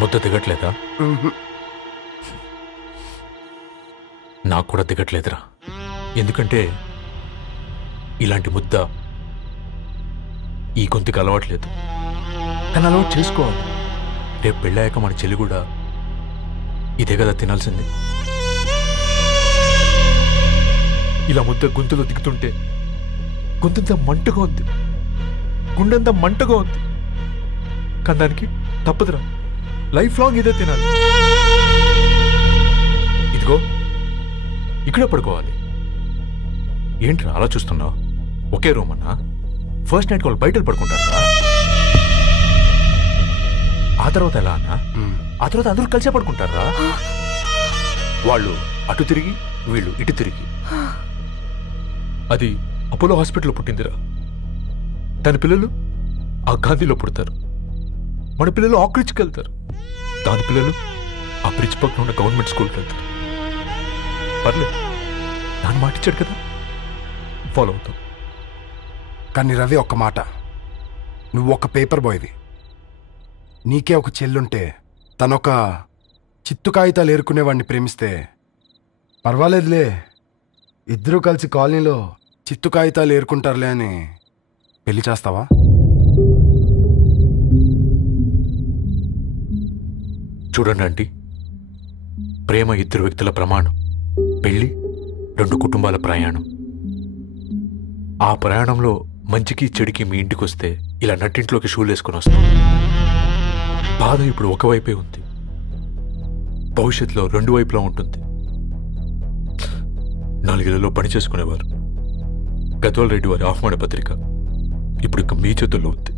ముద్ద దిగట్లేదా? నాకు కూడా దిగట్లేదురా. ఎందుకంటే ఇలాంటి ముద్ద ఈ గొంతుకి అలవాట్లేదు, కానీ అలవాటు చేసుకోవాలి. రేపు పెళ్ళాక మన చెల్లి కూడా ఇదే కదా తినాల్సింది. ఇలా ముద్ద గొంతులో దిగుతుంటే గొంతంతా మంటగా ఉంది, గుండెంతా మంటగా ఉంది. కానీ దానికి తప్పదురా, లైఫ్ లాంగ్ ఇదే తినాలి. ఇదిగో ఇక్కడే పడుకోవాలి. ఏంట్రా అలా చూస్తున్నావు? ఒకే రూమ్ అన్నా? ఫస్ట్ నైట్ వాళ్ళు బయట పడుకుంటారా? ఆ తర్వాత ఎలా అన్నా? ఆ తర్వాత అందరూ కలిసే పడుకుంటారా? వాళ్ళు అటు తిరిగి, వీళ్ళు ఇటు తిరిగి. అది అపోలో హాస్పిటల్లో పుట్టిందిరా. దాని పిల్లలు ఆ గాంధీలో పుడతారు. మన పిల్లలు ఆక్రిచ్కి వెళ్తారు. దాని పిల్లలు ఆ బ్రిడ్జ్ పక్కన ఉన్న గవర్నమెంట్ స్కూల్కి వెళ్తారు. పర్లేదు, దాన్ని మాటిచ్చాడు కదా, ఫాలో అవుతాం. కానీ రవి, ఒక్క మాట, నువ్వు ఒక పేపర్ బాయ్వి. నీకే ఒక చెల్లుంటే తనొక చిత్తు కాగితాలు ఏరుకునేవాడిని ప్రేమిస్తే పర్వాలేదులే, ఇద్దరూ కలిసి కాలనీలో చిత్తు కాగితాలు ఏరుకుంటారులే అని పెళ్లి చేస్తావా? చూడండి ఆంటీ, ప్రేమ ఇద్దరు వ్యక్తుల ప్రమాణం, పెళ్లి రెండు కుటుంబాల ప్రయాణం. ఆ ప్రయాణంలో మంచికి చెడుకి మీ ఇంటికి వస్తే ఇలా నట్టింట్లోకి షూలు వేసుకుని వస్తాం. బాధ ఇప్పుడు ఒకవైపే ఉంది, భవిష్యత్తులో రెండు వైపులా ఉంటుంది. 4 ఏళ్లలో పని చేసుకునేవారు గద్వాల్ రెడ్డి వారి ఆహ్వాన పత్రిక ఇప్పుడు ఇక మీ చేతుల్లో ఉంది.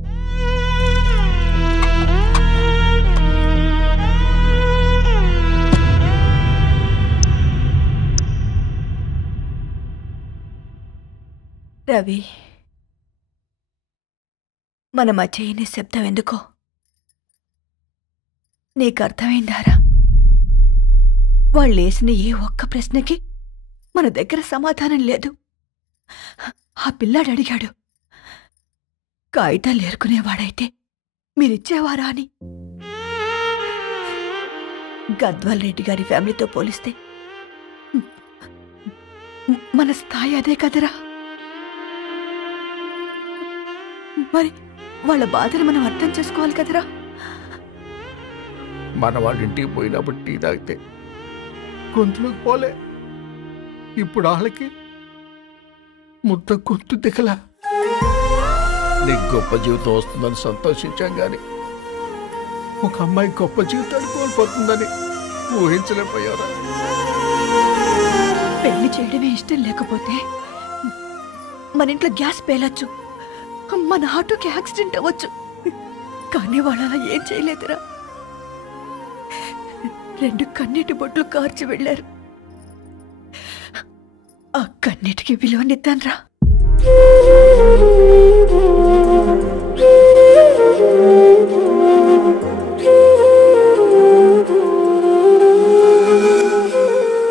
రవి, మన మధ్య ఈ నిశ్శబ్దం ఎందుకో నీకు అర్థమైందారా? వాళ్ళేసిన ఏ ఒక్క ప్రశ్నకి మన దగ్గర సమాధానం లేదు. ఆ పిల్లాడు అడిగాడు, కాగితాలు ఏరుకునేవాడైతే మీరిచ్చేవారా అని. గద్వాల్ రెడ్డి గారి ఫ్యామిలీతో పోలిస్తే మన స్థాయి అదే కదరా. మరి వాళ్ళ బాధను మనం అర్థం చేసుకోవాలి కదరా. మన వాళ్ళ ఇంటికి పోయినప్పుడు టీ తాగితే గొంతులోకి పోలే, ఇప్పుడు వాళ్ళకి ముద్ద గొంతు దిగలా. నీకు గొప్ప జీవితం వస్తుందని సంతోషించాం కానీ ఒక అమ్మాయి గొప్ప జీవితాన్ని కోల్పోతుందని ఊహించలేకపోయారా? పెళ్లి చేయడమే ఇష్టం లేకపోతే మన ఇంట్లో గ్యాస్ పేలొచ్చు, మన ఆటోకి యాక్సిడెంట్ అవ్వచ్చు, కానీ వాళ్ళు అలా ఏం చేయలేదురా. 2 కన్నీటి బొట్లు కార్చి వెళ్ళారు. ఆ కన్నీటికి విలువనిద్దాన్రా.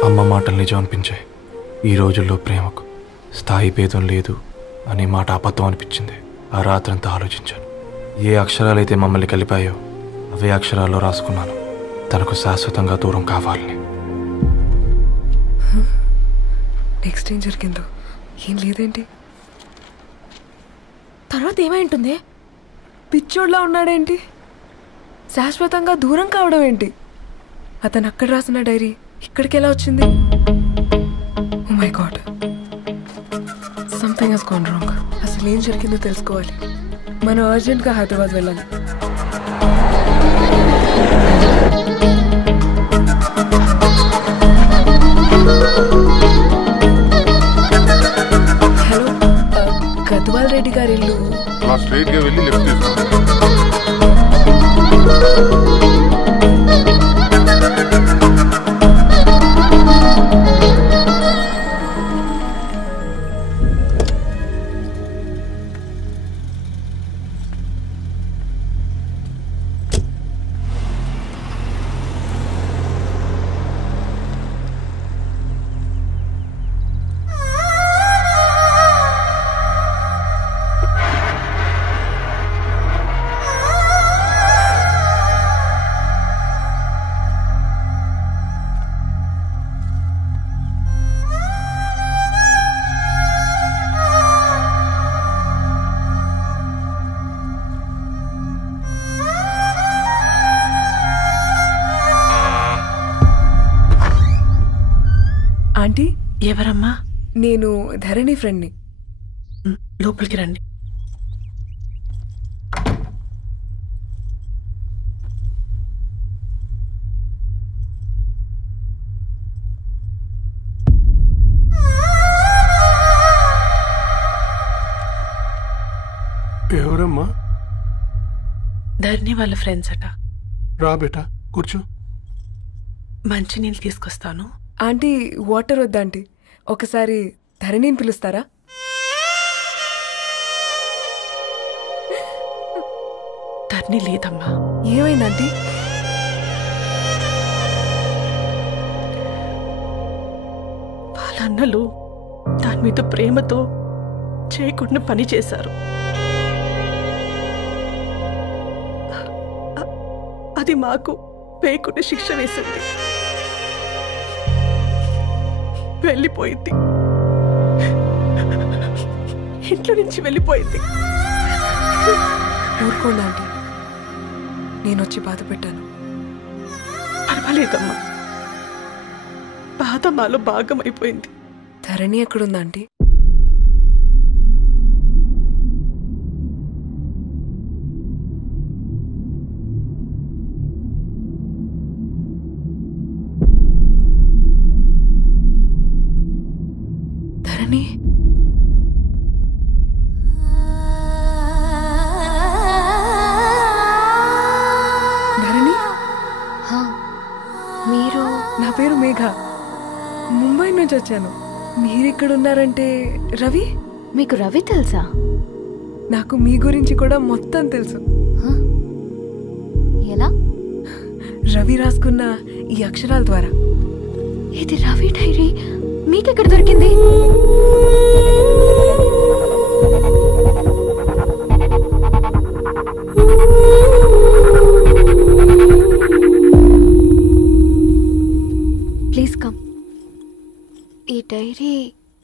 అమ్మ మాటలు నిజం అనిపించాయి. ఈ రోజుల్లో ప్రేమకు స్థాయి భేదం లేదు అనే మాట అబద్ధం అనిపించింది. ఆ రాత్రంతా ఆలోచించాను. ఏ అక్షరాలైతే మమ్మల్ని కలిపాయో అవే అక్షరాల్లో రాసుకున్నాను, తనకు శాశ్వతంగా దూరం కావాలని. నెక్స్ట్ ఏం జరిగిందో ఏం లేదేంటి? తర్వాత ఏమై ఉంటుంది? పిచ్చోడ్లా ఉన్నాడేంటి? శాశ్వతంగా దూరం కావడం ఏంటి? అతను అక్కడ రాసిన డైరీ ఇక్కడికి ఎలా వచ్చింది? Oh my God, something has gone wrong. అసలు ఏం జరిగిందో తెలుసుకోవాలి. మనం అర్జెంట్గా హైదరాబాద్ వెళ్ళాలి. హలో, గద్వాల్ రెడ్డి గారి ఇల్లు. స్ట్రైట్ గా వెళ్ళి లెఫ్ట్ తీసుకోండి. నేను ధరణి ఫ్రెండ్ని. లోపలికి రండి. ఎవరమ్మా? ధరణి వాళ్ళ ఫ్రెండ్స్ అట. రా బేటా కూర్చో. మంచినీళ్ళు తీసుకొస్తాను. ఆంటీ వాటర్ వద్దా ఆంటీ, ఒకసారి ధరణిని పిలుస్తారా? ధరణి లేదమ్మా. ఏమైందంటీ? వాళ్ళ అన్నలు దాని మీద ప్రేమతో చేయకుండా పని చేశారు. అది మాకు పేయకుండా శిక్ష వేసింది. వెళ్ళిపోయింది, ఇంట్లో నుంచి వెళ్ళిపోయింది. ఊరుకోండి ఆంటీ, నేను వచ్చి బాధ పెట్టాను. పర్వాలేదమ్మా, బాధ మాలో భాగం అయిపోయింది. ధరణి ఎక్కడుందా ఆంటీ? ధరణి ధరణి మీరు? నా పేరు మేఘ, ముంబై నుంచి వచ్చాను. మీరెక్కడున్నారంటే? రవి? మీకు రవి తెలుసా? నాకు మీ గురించి కూడా మొత్తం తెలుసు. ఎలా? రవి రాసుకున్న ఈ అక్షరాల ద్వారా. ఇది రవి డైరీ మీకెక్కడ దొరికింది? Please come. ఈ డైరీ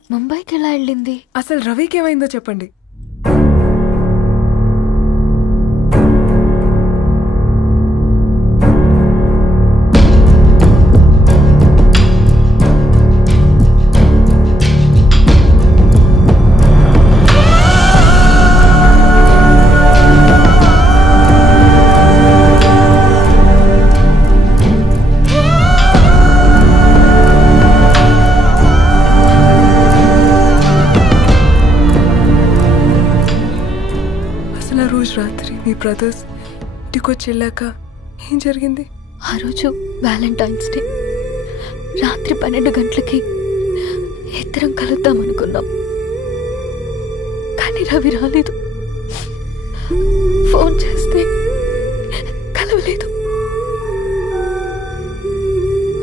ముంబైకి ఎలా వెళ్ళింది? అసలు రవికి ఏమైందో చెప్పండి. రాత్రి మీ బ్రదర్స్ ఇంటికొచ్చి వెళ్ళాక ఏం జరిగింది? ఆ రోజు వ్యాలంటైన్స్ డే రాత్రి 12 గంటలకి ఇద్దరం కలుద్దాం అనుకున్నాం. కానీ రవి రాలేదు. ఫోన్ చేస్తే కలవలేదు.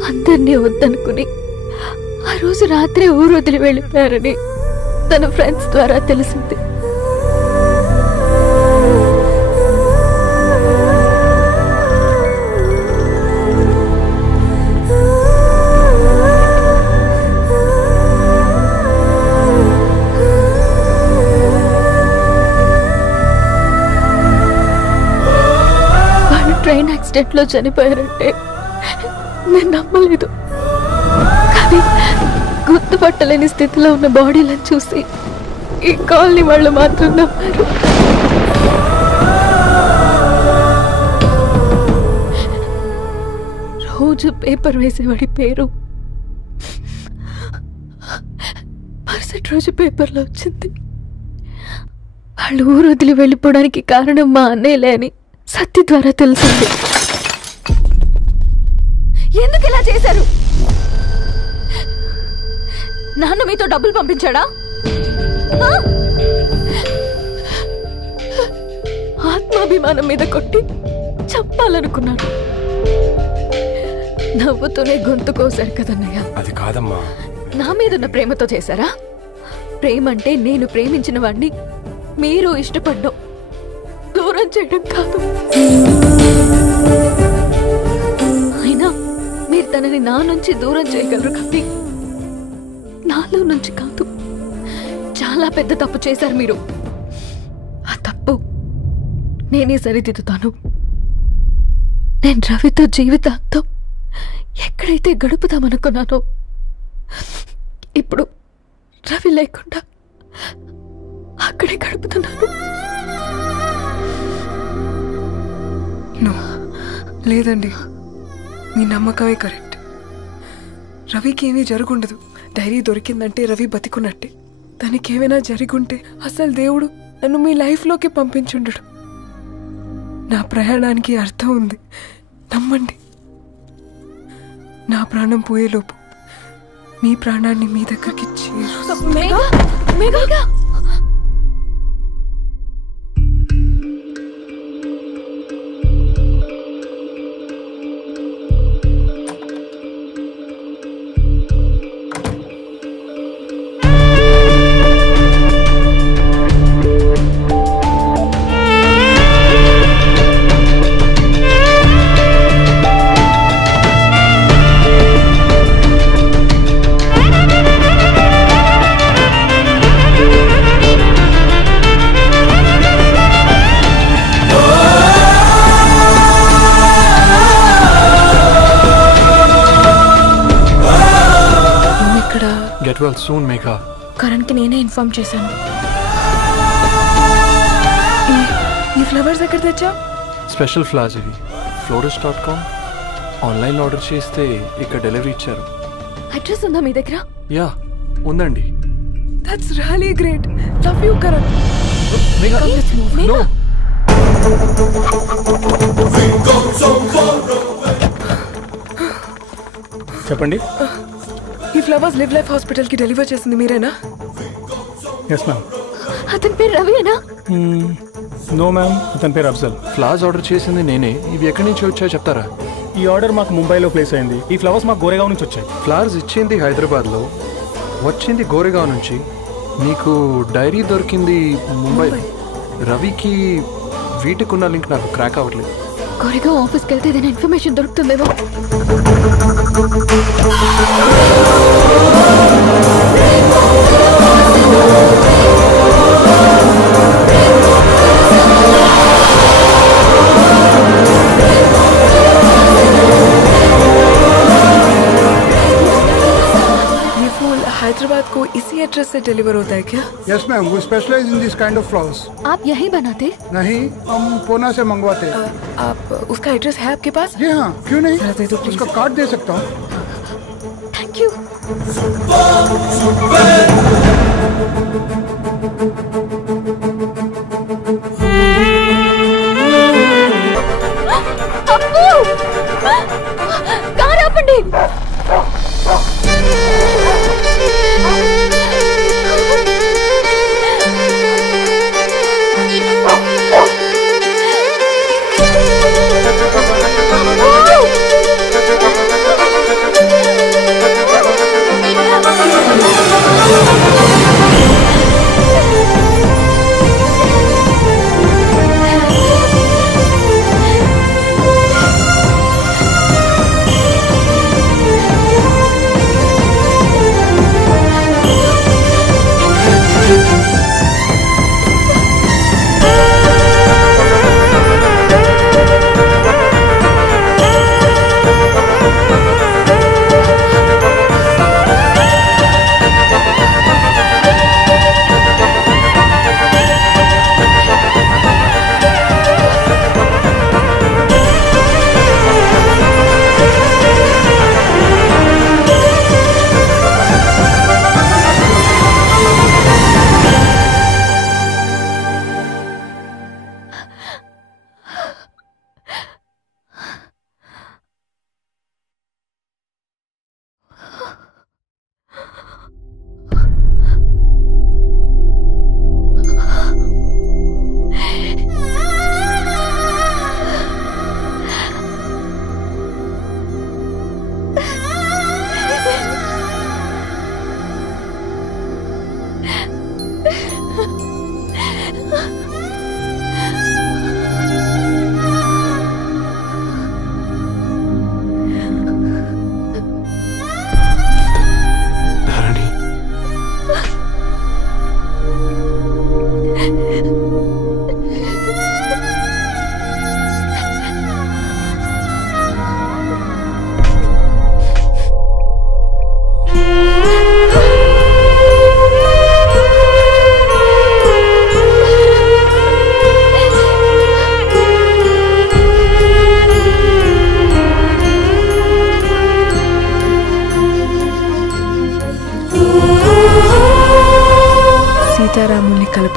అందరినీ వద్దనుకుని ఆ రోజు రాత్రి ఊరు వదిలి వెళ్ళిపోయారని తన ఫ్రెండ్స్ ద్వారా తెలిసింది. ట్రైన్ యాక్సిడెంట్ లో చనిపోయారంటే నేను నమ్మలేదు. కానీ గుర్తుపట్టలేని స్థితిలో ఉన్న బాడీలను చూసి ఈ కాలనీ వాళ్ళు మాత్రం నమ్మారు. రోజు పేపర్ వేసేవాడి పేరు మరుసటి రోజు పేపర్లో వచ్చింది. వాళ్ళు ఊరు వదిలి వెళ్ళిపోవడానికి కారణం మా అన్నయ్యలే అని సత్య ద్వారా తెలిసింది. ఎందుకు ఇలా చేశారు? నాన్న మీతో డబ్బులు పంపించాడా? ఆత్మాభిమానం మీద కొట్టి చంపాలనుకున్నాడు. నవ్వుతూనే గొంతు కోసారు కదన్నయ్య. అది కాదమ్మా. నా మీదున్న ప్రేమతో చేశారా? ప్రేమంటే నేను ప్రేమించిన వాడిని మీరు ఇష్టపడ్డం, దూరం చేయడం కాదు. అయినా మీరు తనని నా నుంచి దూరం చేయగలరు కానీ నాలో నుంచి కాదు. చాలా పెద్ద తప్పు చేశారు మీరు. ఆ తప్పు నేనే సరిదిద్దుతాను. నేను రవితో జీవితాంతం ఎక్కడైతే గడుపుదామనుకున్నానో ఇప్పుడు రవి లేకుండా అక్కడే గడుపుతున్నాను. లేదండి, మీ నమ్మకమే కరెక్ట్. రవికి ఏమీ జరుగుండదు. డైరీ దొరికిందంటే రవి బతికున్నట్టే. దానికి ఏమైనా జరిగుంటే అసలు దేవుడు నన్ను మీ లైఫ్లోకి పంపించుండడు. నా ప్రయాణానికి అర్థం ఉంది, నమ్మండి. నా ప్రాణం పోయేలోపు మీ ప్రాణాన్ని మీ దగ్గరికి soon, Megha. కరణ్ కి నేనే ఇన్ఫార్మ్ చేశాను. ఈ ఫ్లవర్స్ ఎక్కడ తెచ్చా? స్పెషల్ ఫ్లవర్స్ ఇవి. florist.com ఆన్లైన్ ఆర్డర్ చేస్తే ఇక్కడ డెలివరీ ఇచ్చారు. అడ్రస్ ఉందా మీ దగ్గర? యా ఉందండి. That's really great. Love you Karan. No చెప్పండి. ఈ ఫ్లవర్స్ లివ్ లైఫ్ హాస్పిటల్ కి డెలివర్ చేసింది మీరేనా? Yes ma'am. అతని పేరు రవినా? నో మ్యామ్, అతని పేరు అఫ్జల్. ఫ్లవర్స్ ఆర్డర్ చేసింది నేనే. ఇవి ఎక్కడి నుంచి వచ్చాయో చెప్తారా? ఈ ఆర్డర్ మాకు ముంబైలో ప్లేస్ అయింది. ఈ ఫ్లవర్స్ మాకు గోరేగావ్ నుంచి వచ్చాయి. ఫ్లవర్స్ ఇచ్చింది హైదరాబాద్లో, వచ్చింది గోరేగావ్ నుంచి. మీకు డైరీ దొరికింది ముంబై. రవికి వీటికి ఉన్న లింక్ నాకు క్రాక్ అవ్వట్లేదు. గోరేగావ్ ఆఫీస్కి వెళ్తే ఏదైనా ఇన్ఫర్మేషన్ దొరుకుతుందేమో. हैदराबाद को इसी एड्रेस से डिलीवर होता है क्या? यस मैम, वो specialise in this kind of flowers. आप यही बनाते? नहीं, हम पूना से मंगवाते हैं. आप उसका एड्रेस है आपके पास? जी हाँ, क्यों नहीं? दे दो प्लीज. उसका कार्ड दे सकता हूँ. Thank you. कार आपंడి.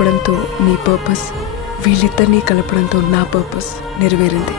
కలపడంతో నీ పర్పస్, వీళ్ళిద్దరినీ కలపడంతో నా పర్పస్ నెరవేరింది.